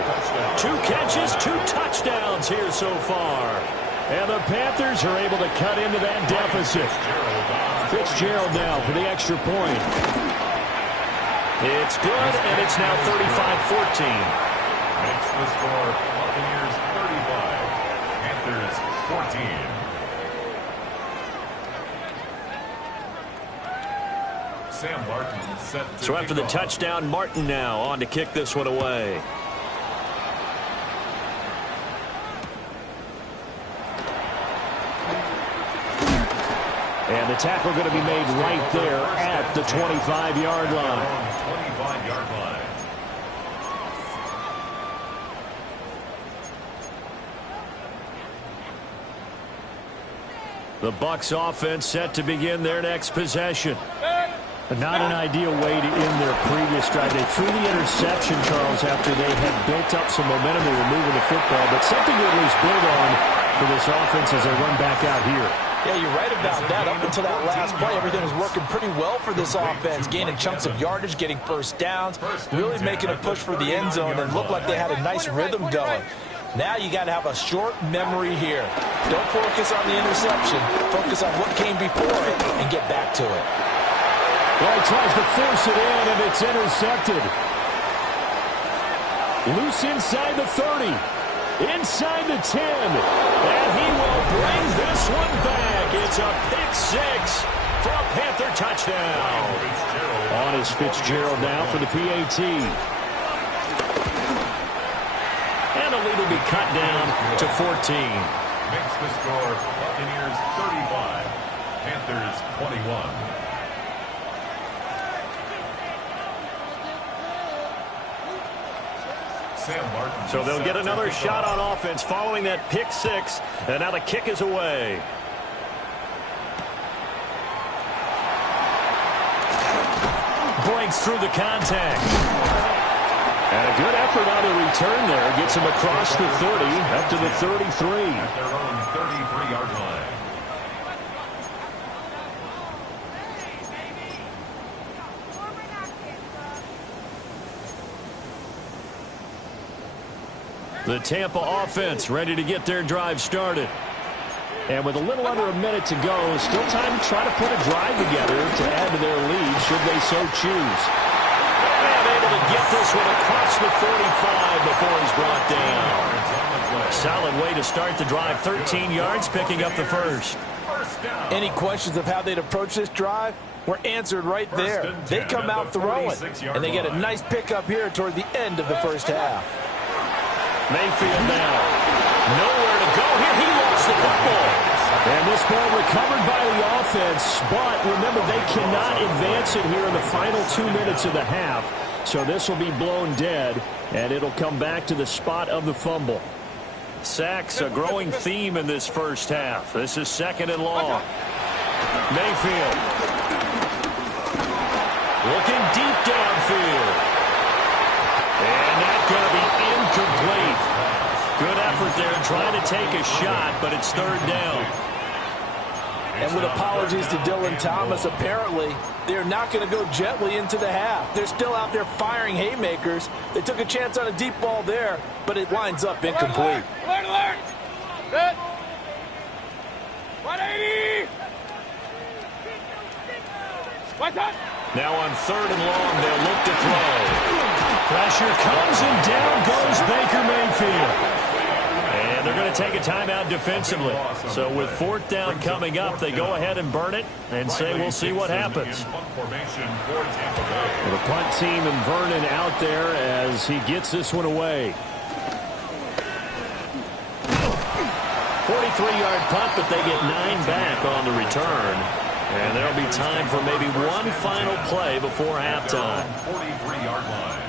2 catches, 2 touchdowns here so far. And the Panthers are able to cut into that deficit. Fitzgerald now for the extra point. It's good, and it's now 35-14. Makes the score Buccaneers 35, Panthers 14. Sam Martin set to So after the touchdown, Martin now on to kick this one away. And the tackle going to be made right there at the 25-yard line. 25-yard line. The Bucs offense set to begin their next possession. But not an ideal way to end their previous drive. They threw the interception, Charles, after they had built up some momentum. They were moving the football, but something to at least build on for this offense as they run back out here. Yeah, you're right about that. Up until that last play, everything was working pretty well for this offense, gaining chunks of yardage, getting first downs, really making a push for the end zone, and looked like they had a nice rhythm going. Now you got to have a short memory here. Don't focus on the interception. Focus on what came before it and get back to it. Well, he tries to force it in, and it's intercepted. Loose inside the 30. Inside the 10. And he will bring this one back. It's a pick-6 for a Panther touchdown. On is Fitzgerald now for the PAT. And the lead will be cut down to 14. Makes the score Buccaneers 35, Panthers 21. So they'll get another shot on offense following that pick-6, and now the kick is away. Breaks through the contact. And a good effort on the return there. Gets him across the 30, up to the 33. At their own 33-yard line. The Tampa offense ready to get their drive started. And with a little under a minute to go, still time to try to put a drive together to add to their lead should they so choose. And able to get this one across the 45 before he's brought down. Solid way to start the drive. 13 yards, picking up the first. Any questions of how they'd approach this drive were answered right there. They come out throwing, and they get a nice pickup here toward the end of the first half. Mayfield now. Nowhere to go here. He lost the football. And this ball recovered by the offense, but remember, they cannot advance it here in the final 2 minutes of the half. So this will be blown dead, and it'll come back to the spot of the fumble. Sacks, a growing theme in this first half. This is 2nd and long. Mayfield. Looking deep downfield. And that's going to be incomplete. Good effort there trying to take a shot, but it's 3rd down. And with apologies to Dylan Thomas, apparently they're not going to go gently into the half. They're still out there firing haymakers. They took a chance on a deep ball there, but it winds up incomplete. Alert! Good. 180! What's up? Now on 3rd and long, they'll look to throw. Pressure comes, and down goes Baker Mayfield. And they're going to take a timeout defensively. So with 4th down coming up, they go ahead and burn it and say we'll see what happens. The punt team and Vernon out there as he gets this one away. 43-yard punt, but they get 9 back on the return. And there'll be time for maybe one final play before halftime. 43-yard line.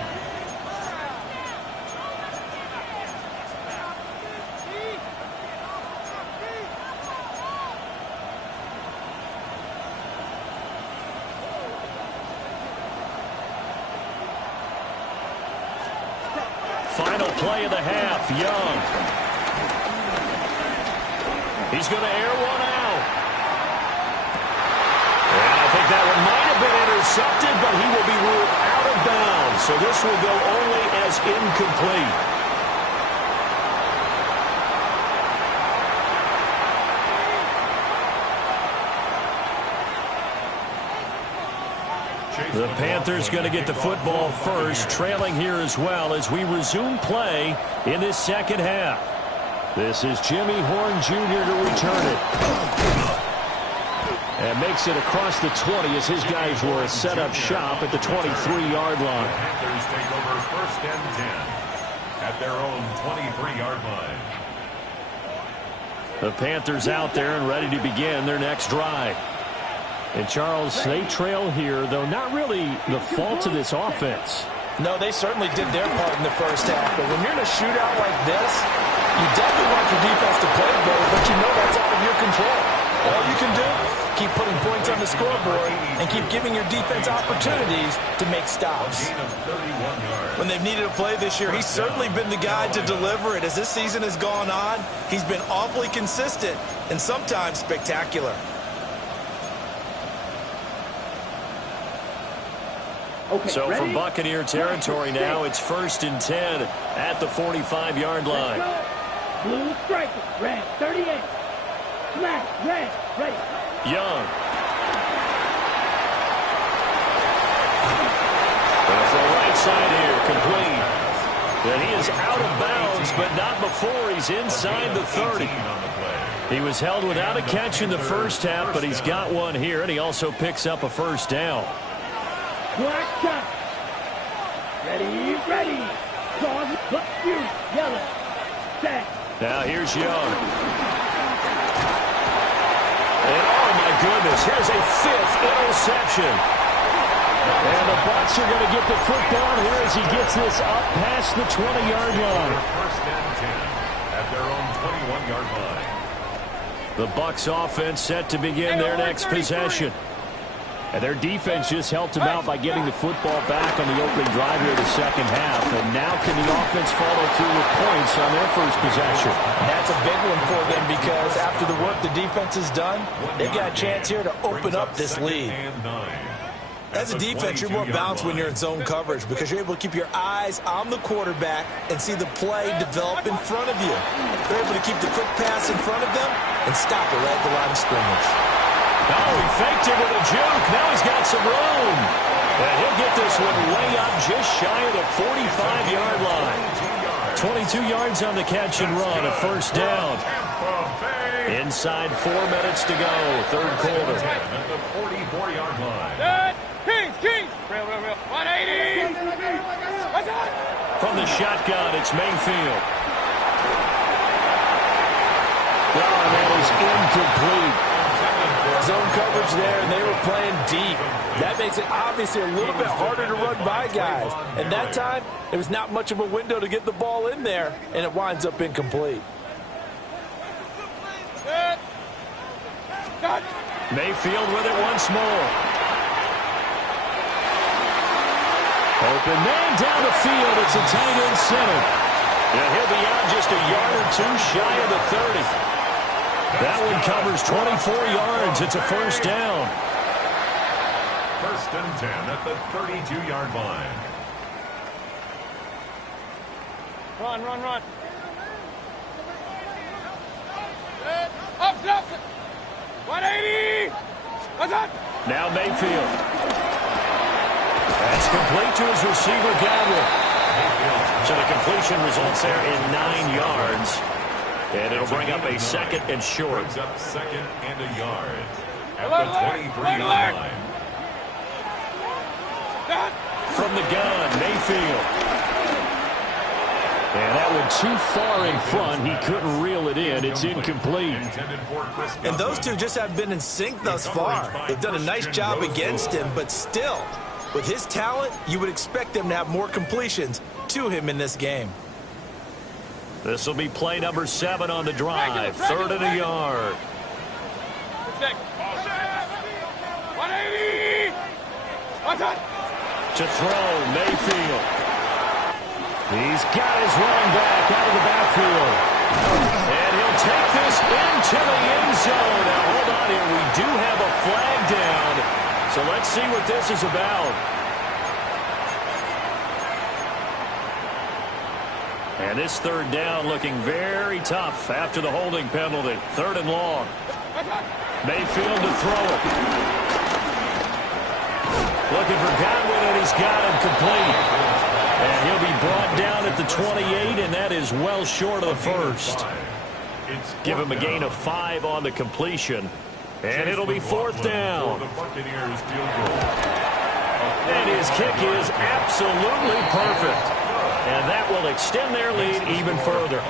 Final play of the half, Young. He's going to air one out. And I think that one might have been intercepted, but he will be ruled out of bounds. So this will go only as incomplete. The Panthers going to get the football first, trailing here as well as we resume play in this second half. This is Jimmy Horn Jr. to return it. And makes it across the 20 as his guys were set up shop at the 23-yard line. The Panthers take over 1st and 10 at their own 23-yard line. The Panthers out there and ready to begin their next drive. And, Charles, they trail here, though not really the fault of this offense. No, they certainly did their part in the first half. But when you're in a shootout like this, you definitely want your defense to play better, but you know that's out of your control. All you can do, keep putting points on the scoreboard and keep giving your defense opportunities to make stops. When they've needed a play this year, he's certainly been the guy to deliver it. As this season has gone on, he's been awfully consistent and sometimes spectacular. Okay, So ready? from Buccaneer territory now, it's 1st and 10 at the 45-yard line. Blue striker, red, 38. Black, red, ready. Young. Off the right side here, complete. And he is out of bounds, but not before he's inside the 30. He was held without a catch in the first half, but he's got one here, and he also picks up a 1st down. Black shot. Ready, ready. Jaws, but you, yellow. Set. Now here's Young. And oh my goodness, here's a 5th interception. And the Bucs are going to get the football here as he gets this up past the 20-yard line. 1st and 10 at their own 21-yard line. The Bucs offense set to begin their next possession. And their defense just helped them out by getting the football back on the opening drive here of the second half. And now can the offense follow through with points on their first possession? That's a big one for them because after the work the defense has done, they've got a chance here to open up this lead. As a defense, you're more balanced when you're in zone coverage because you're able to keep your eyes on the quarterback and see the play develop in front of you. They're able to keep the quick pass in front of them and stop it right at the line of scrimmage. Oh, he faked it with a juke. Now he's got some room. And he'll get this one way up just shy of the 45-yard line. 22 yards on the catch and run, a first down. Inside 4 minutes to go, third quarter. At the 44-yard line. Kings! Real. 180! What's that? From the shotgun, it's Mayfield. Oh, that is incomplete. Zone coverage there, and they were playing deep. That makes it obviously a little bit harder to run by guys. And that time, there was not much of a window to get the ball in there, and it winds up incomplete. Mayfield with it once more. Open man down the field. It's a tight end center. And he'll be out just a yard or two shy of the 30. That one covers 24 yards. It's a first down. First and 10 at the 32-yard line. Run. Up. 180! What's that? Now Mayfield. That's complete to his receiver, Godwin. So the completion results there in 9 yards. And it'll bring up a second and short. Brings up second and a yard at the 23-yard line. From the gun, Mayfield. And that one too far in front. He couldn't reel it in. It's incomplete. And those two just have been in sync thus far. They've done a nice job against him, but still, with his talent, you would expect them to have more completions to him in this game. This will be play number 7 on the drive. Third and a yard. 180! What's that? To throw, Mayfield. He's got his running back out of the backfield. And he'll take this into the end zone. Now, hold on here. We do have a flag down. So let's see what this is about. And this third down looking very tough after the holding penalty. Third and long. Mayfield to throw it. Looking for Godwin, and he's got him complete. And he'll be brought down at the 28, and that is well short of the first. Give him a gain of 5 on the completion. And it'll be fourth down. And his kick is absolutely perfect. And that will extend their lead even further.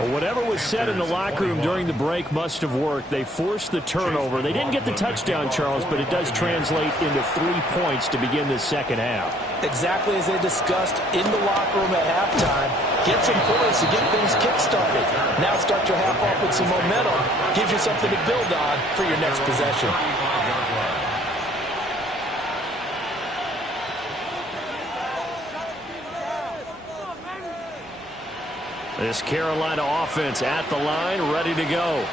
Well, whatever was said in the locker room during the break must have worked. They forced the turnover. They didn't get the touchdown, Charles, but it does translate into 3 points to begin the second half. Exactly as they discussed in the locker room at halftime. Get some points to get things kick-started. Now start your half off with some momentum. Gives you something to build on for your next possession. This Carolina offense at the line, ready to go.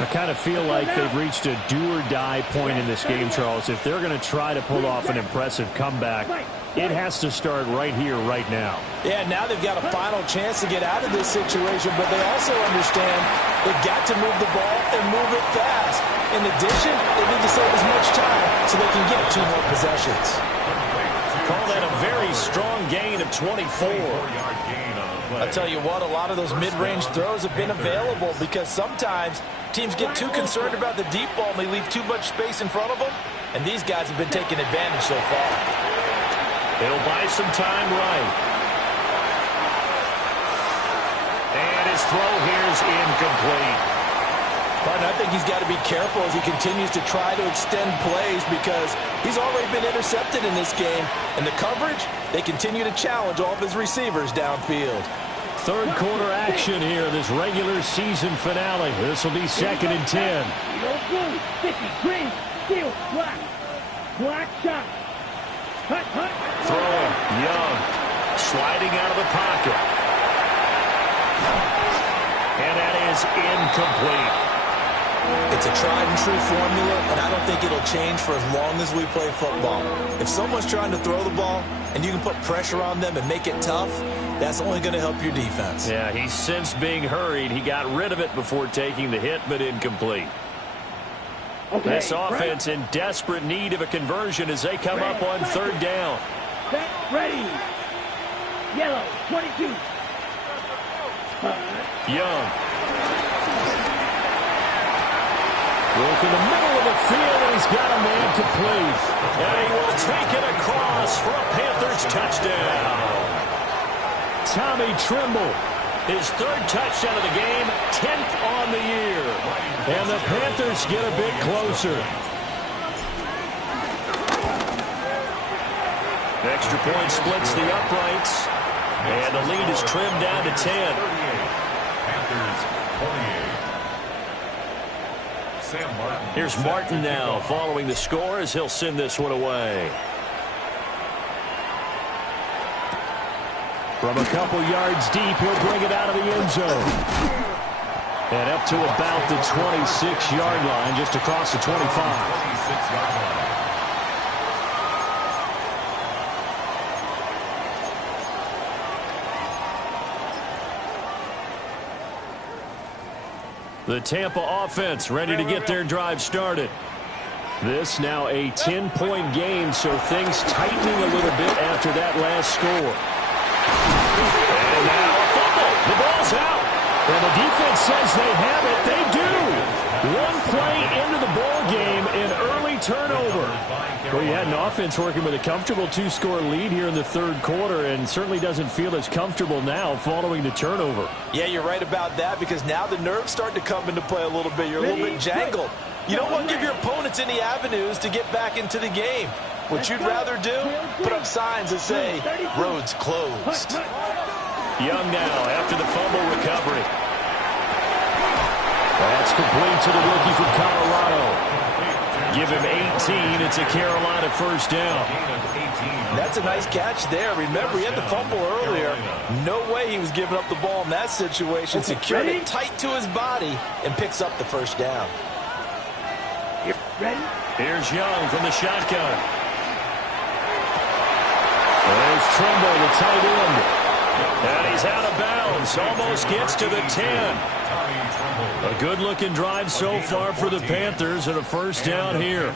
I kind of feel like they've reached a do-or-die point in this game, Charles. If they're going to try to pull off an impressive comeback, it has to start right here, right now. Yeah, now they've got a final chance to get out of this situation, but they also understand they've got to move the ball and move it fast. In addition, they need to save as much time so they can get 2 more possessions. Call that a very strong gain of 24. I tell you what, a lot of those mid-range throws have been available because sometimes teams get too concerned about the deep ball and they leave too much space in front of them, and these guys have been taking advantage so far. He'll buy some time right. And his throw here is incomplete. But I think he's got to be careful as he continues to try to extend plays because he's already been intercepted in this game. And the coverage, they continue to challenge all of his receivers downfield. Third quarter action here, this regular season finale. This will be 2nd and 10. Green, steal, block shot. Throwing, Young, sliding out of the pocket. And that is incomplete. It's a tried-and-true formula, and I don't think it'll change for as long as we play football. If someone's trying to throw the ball and you can put pressure on them and make it tough, that's only going to help your defense. Yeah, he's since being hurried. He got rid of it before taking the hit, but incomplete. Okay, This offense in desperate need of a conversion as they come up on third down. Set, ready. Yellow, 22. Young. Look in the middle of the field, and he's got a man complete. And he will take it across for a Panthers touchdown. Tommy Tremble. His third touchdown of the game, 10th on the year. And the Panthers get a bit closer. Extra point splits the uprights. And the lead is trimmed down to 10. Panthers 28. Sam Martin. Here's Martin now following the score as he'll send this one away. From a couple yards deep, he'll bring it out of the end zone. And up to about the 26-yard line, just across the 25. 26-yard line. The Tampa offense ready to get their drive started. This now a 10-point game, so things tightening a little bit after that last score. And now a fumble. The ball's out. And the defense says they have it. They do. One play into the ball game, an early turnover. Well, you had an offense working with a comfortable 2-score lead here in the third quarter and certainly doesn't feel as comfortable now following the turnover. Yeah, you're right about that because now the nerves start to come into play a little bit. You're a little bit jangled. You don't want to give your opponents any avenues to get back into the game. What you'd rather do, put up signs that say, roads closed. Young now after the fumble recovery. That's complete to the rookie from Colorado. Give him 18. It's a Carolina first down. That's a nice catch there. Remember, he had the fumble earlier. No way he was giving up the ball in that situation. Secured it tight to his body and picks up the first down. Ready? Here's Young from the shotgun. There's Tremble, the tight end. And he's out of bounds. Almost gets to the 10. A good-looking drive so far for the Panthers and a first down here.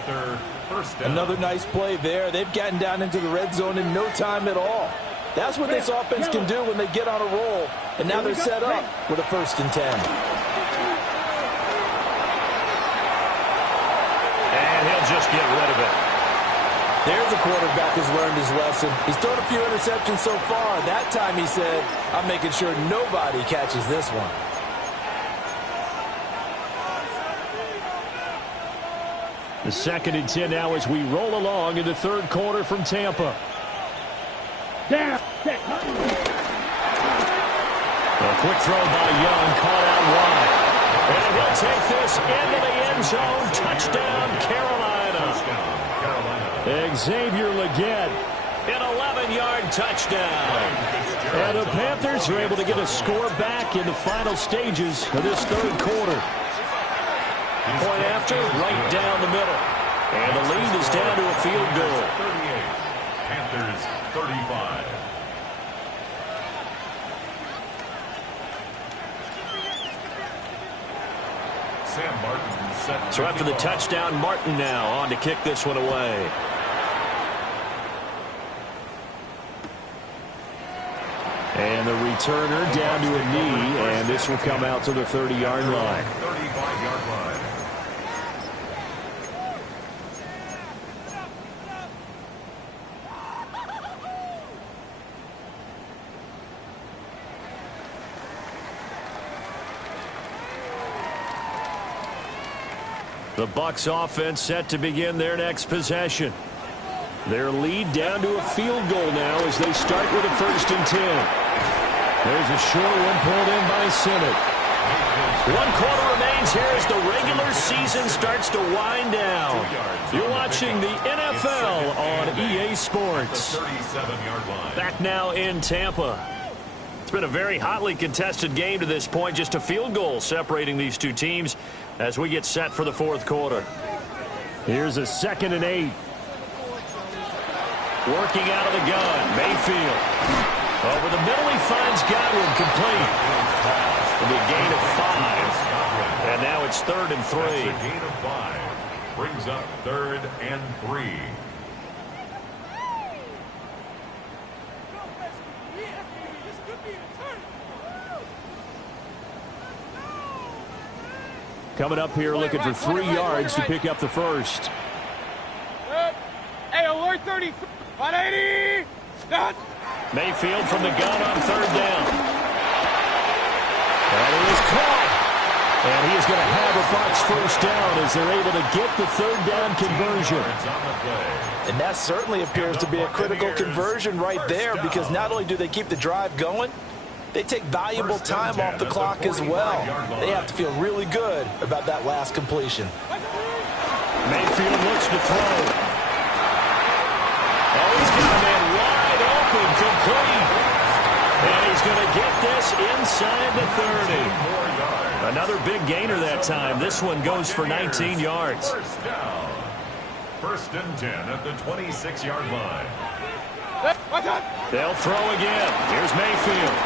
Another nice play there. They've gotten down into the red zone in no time at all. That's what this offense can do when they get on a roll. And now they're set up with a 1st and 10. And he'll just get rid of it. There's a quarterback who's learned his lesson. He's thrown a few interceptions so far. That time he said, I'm making sure nobody catches this one. The 2nd and 10 now as we roll along in the third quarter from Tampa. Down. Set. A quick throw by Young, caught out wide. And he'll take this into the end zone. Touchdown, Carolina. Xavier Legette. An 11-yard touchdown. And the Panthers are able to get a score back in the final stages of this third quarter. Point after, right down the middle. And the lead is down to a field goal. 38. Panthers 35. Sam Martin set. So after the touchdown, Martin now on to kick this one away. And the returner down to a knee, and this will come out to the 30-yard line. 35-yard line. The Bucs offense set to begin their next possession. Their lead down to a field goal now as they start with a 1st and 10. There's a short one pulled in by Simmons. 1 quarter remains here as the regular season starts to wind down. You're watching the NFL on EA Sports. 37-yard line. Back now in Tampa. It's been a very hotly contested game to this point. Just a field goal separating these two teams as we get set for the fourth quarter. Here's a 2nd and 8. Working out of the gun, Mayfield. Over the middle, he finds Godwin complete. It'll be a gain of 5. And now it's 3rd and 3. That's a gain of 5. Brings up 3rd and 3. Coming up here looking for 3 yards to pick up the first. Hey, alert 30, 180. Mayfield from the gun on 3rd down. And it is caught. And he is going to have a Bucs first down as they're able to get the 3rd down conversion. And that certainly appears to be a critical conversion right there, because not only do they keep the drive going, they take valuable time off the clock as well. They have to feel really good about that last completion. Mayfield looks to throw. Oh, he's got a man wide open, complete. And he's going to get this inside the 30. Another big gainer that time. This one goes for 19 yards. First down. 1st and 10 at the 26-yard line. They'll throw again. Here's Mayfield.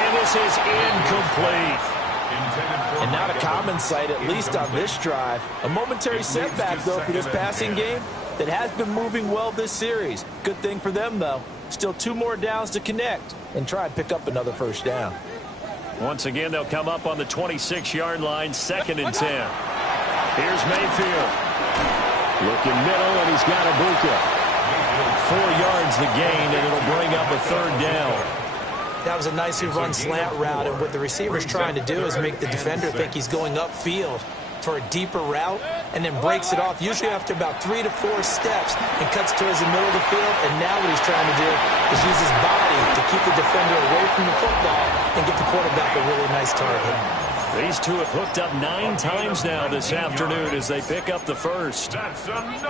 And this is incomplete. And not a common sight, at least on this drive. A momentary setback, though, for this passing game that has been moving well this series. Good thing for them, though. Still 2 more downs to connect and try and pick up another first down. Once again, they'll come up on the 26-yard line, 2nd and 10. Here's Mayfield. Looking middle, and he's got Ibuka. 4 yards the gain, and it'll bring up a 3rd down. That was a nicely run slant route, and what the receiver's trying to do is make the defender think he's going upfield for a deeper route, and then breaks it off, usually after about 3 to 4 steps, and cuts towards the middle of the field. And now what he's trying to do is use his body to keep the defender away from the football and get the quarterback a really nice target. These two have hooked up 9 times now this afternoon as they pick up the first.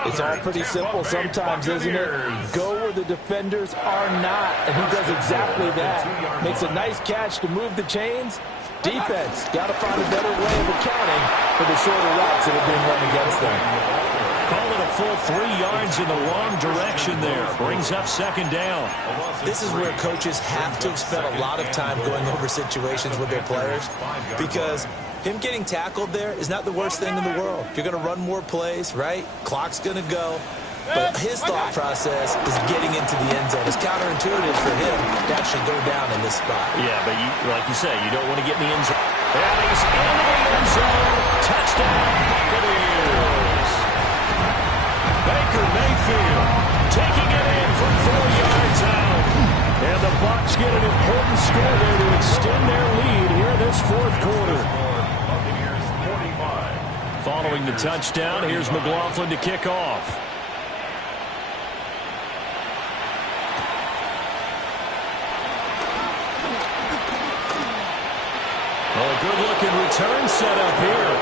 It's all pretty simple sometimes, isn't it? Go where the defenders are not, and he does exactly that. Makes a nice catch to move the chains. Defense got to find a better way of accounting for the shorter routes that are being run against them. Call it a full 3 yards in the wrong direction there. Brings up 2nd down. This is where coaches have to have spent a lot of time going over situations with their players, because him getting tackled there is not the worst thing in the world. You're going to run more plays, right? Clock's going to go. But his thought process is getting into the end zone. It's counterintuitive for him to actually go down in this spot. Yeah, but like you say, you don't want to get in the end zone. And he's in the end zone. Touchdown, Buccaneers. Baker Mayfield taking it in from 4 yards out. And the Bucs get an important score there to extend their lead here in this 4th quarter. Buccaneers 45. Following the touchdown, here's McLaughlin to kick off. A good-looking return set up here.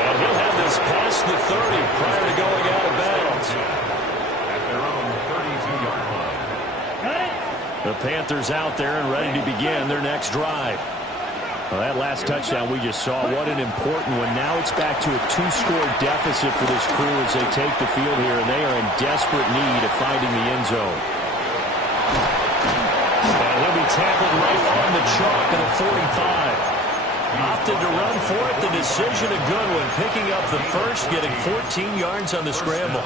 And he'll have this past the 30 prior to going out of bounds. At their own 32-yard line. The Panthers out there and ready to begin their next drive. Well, that last touchdown we just saw, what an important one. Now it's back to a 2-score deficit for this crew as they take the field here, and they are in desperate need of finding the end zone. And he'll be tackled right on the chalk at a 45. Opted to run for it. The decision a good one. Picking up the first, getting 14 yards on the scramble.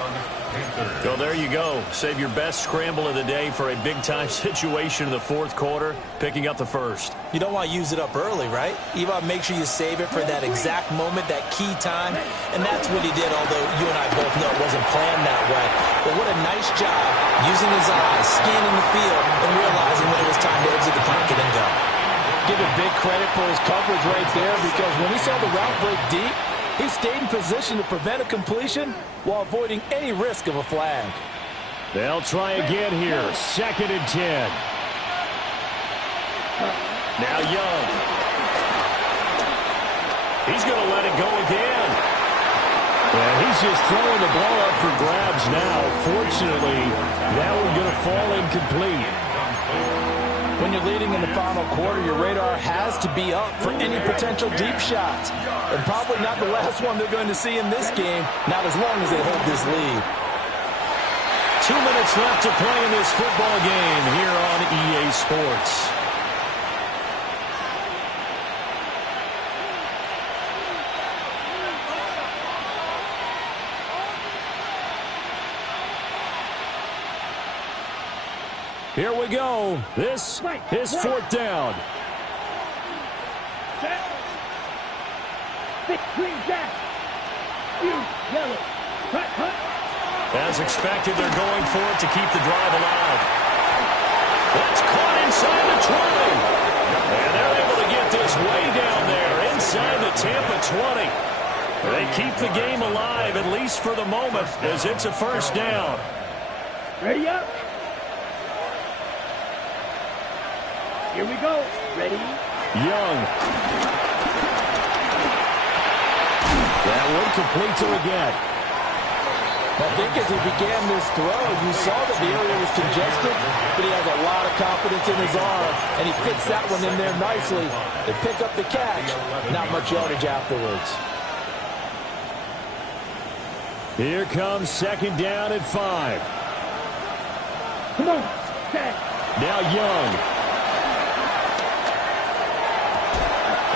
So there you go. Save your best scramble of the day for a big-time situation in the 4th quarter. Picking up the first. You don't want to use it up early, right? You want to make sure you save it for that exact moment, that key time. And that's what he did, although you and I both know it wasn't planned that way. But what a nice job using his eyes, scanning the field, and realizing when it was time to exit the pocket and go. Give him big credit for his coverage right there, because when he saw the route break deep, he stayed in position to prevent a completion while avoiding any risk of a flag. They'll try again here. 2nd and 10. Now Young. He's going to let it go again. And he's just throwing the ball up for grabs now. Fortunately, that one's going to fall incomplete. When you're leading in the final quarter, your radar has to be up for any potential deep shots. And probably not the last one they're going to see in this game, not as long as they hold this lead. 2 minutes left to play in this football game here on EA Sports. Here we go. This is fourth down. As expected, they're going for it to keep the drive alive. That's caught inside the 20. And they're able to get this way down there inside the Tampa 20. They keep the game alive, at least for the moment, as it's a first down. Ready up. Here we go. Ready? Young. That one complete to again. I think as he began this throw, you saw that the area was congested, but he has a lot of confidence in his arm, and he fits that one in there nicely. They pick up the catch, not much yardage afterwards. Here comes second down at 5. Come on. Set. Now Young.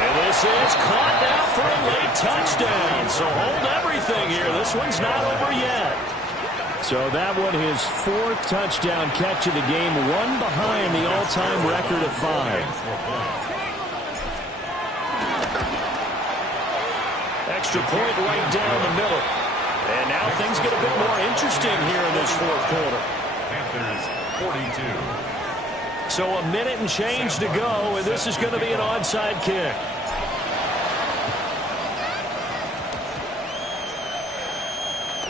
And this is caught now for a late touchdown. So hold everything here. This one's not over yet. So that one his 4th touchdown catch of the game, one behind the all-time record of 5. Extra point right down the middle. And now things get a bit more interesting here in this fourth quarter. Panthers 42. So a minute and change to go, and this is going to be an onside kick.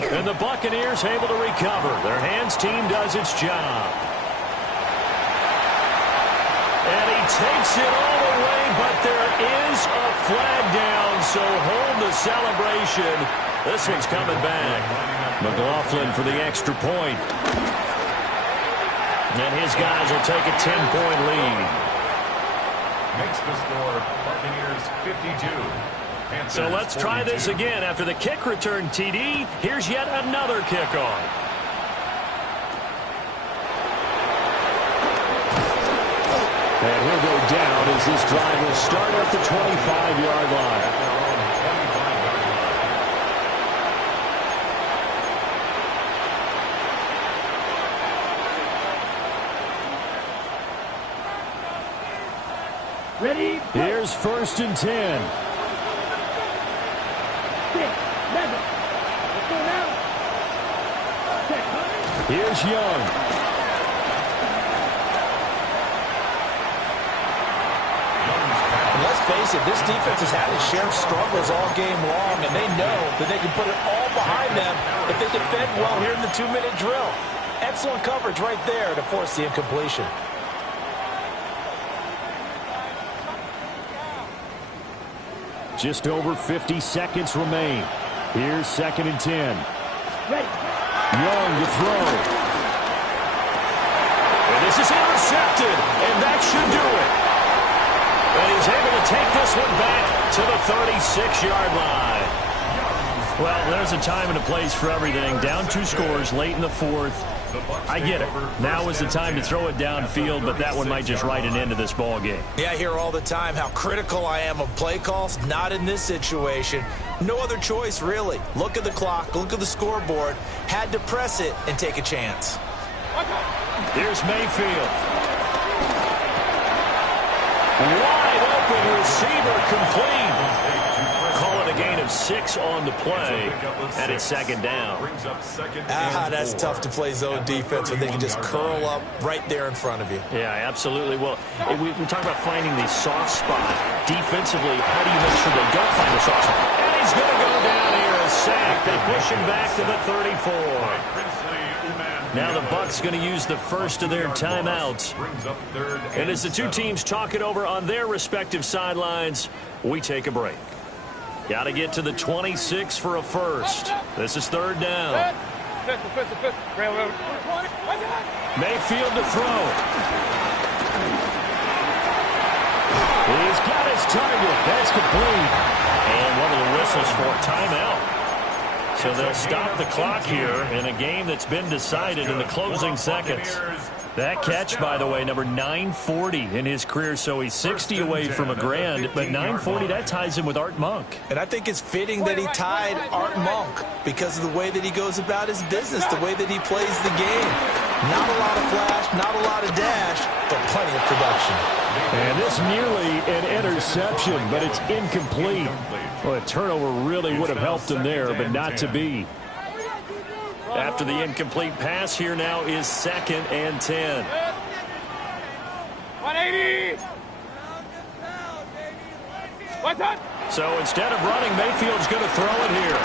And the Buccaneers able to recover. Their hands team does its job. And he takes it all the way, but there is a flag down, so hold the celebration. This one's coming back. McLaughlin for the extra point. And his guys will take a 10-point lead. Makes the score Buccaneers 52. Panthers So let's try 42. this again. After the kick return TD, here's yet another kickoff. And he'll go down as this drive will start at the 25-yard line. Ready? Here's 1st and 10. 6, 11. Let's go now. Set. Here's Young. And let's face it, this defense has had its share of struggles all game long, and they know that they can put it all behind them if they defend well here in the 2-minute drill. Excellent coverage right there to force the incompletion. Just over 50 seconds remain. Here's 2nd and 10. Ready. Young to throw. And this is intercepted, and that should do it. And he's able to take this one back to the 36-yard line. Well, there's a time and a place for everything. Down 2 scores late in the 4th. I get it. Now is the time to throw it downfield, but that one might just write an end to this ball game. Yeah, I hear all the time how critical I am of play calls. Not in this situation. No other choice, really. Look at the clock. Look at the scoreboard. Had to press it and take a chance. Here's Mayfield. Wide open receiver complete. Call it a gain of 6 on the play, and it's 2nd down. That's tough to play zone defense when they can just curl up right there in front of you. Yeah, absolutely. Well, we talk about finding the soft spot. Defensively, how do you make sure they don't find the soft spot? And he's going to go down here, a sack. They push him back to the 34. Now the Bucs going to use the first of their timeouts. And as the 2 teams talk it over on their respective sidelines, we take a break. Got to get to the 26 for a first. This is 3rd down. Mayfield to throw. He's got his target. That's complete. And one of the whistles for timeout. So they'll stop the clock here in a game that's been decided in the closing seconds. That catch, by the way, number 940 in his career, so he's 60 away from a grand, but 940, that ties him with Art Monk. And I think it's fitting that he tied Art Monk because of the way that he goes about his business, the way that he plays the game. Not a lot of flash, not a lot of dash, but plenty of production. And this nearly an interception, but it's incomplete. Well, a turnover really would have helped him there, but not to be. After the incomplete pass, here now is 2nd and 10. 180! What's that? So instead of running, Mayfield's going to throw it here.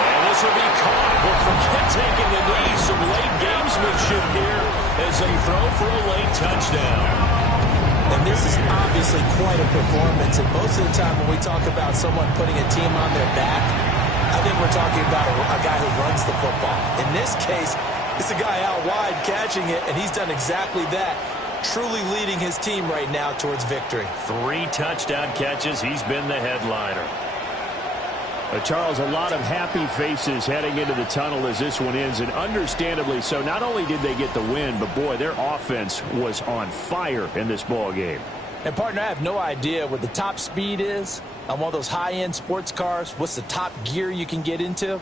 And this will be caught. Well, forget taking the knee. Some late gamesmanship here as they throw for a late touchdown. And this is obviously quite a performance. And most of the time when we talk about someone putting a team on their back, I think we're talking about a guy who runs the football. In this case, it's a guy out wide catching it, and he's done exactly that, truly leading his team right now towards victory. 3 touchdown catches. He's been the headliner. Charles, a lot of happy faces heading into the tunnel as this one ends, and understandably so. Not only did they get the win, but, boy, their offense was on fire in this ball game. And, partner, I have no idea what the top speed is on one of those high-end sports cars. What's the top gear you can get into?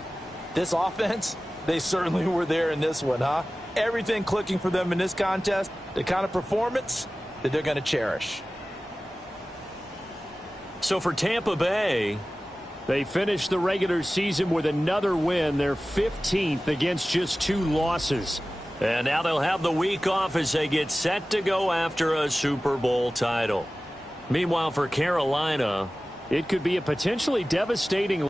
This offense, they certainly were there in this one, huh? Everything clicking for them in this contest, the kind of performance that they're going to cherish. So for Tampa Bay, they finished the regular season with another win. They're 15th against just 2 losses. and now they'll have the week off as they get set to go after a Super Bowl title. Meanwhile, for Carolina, it could be a potentially devastating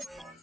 you.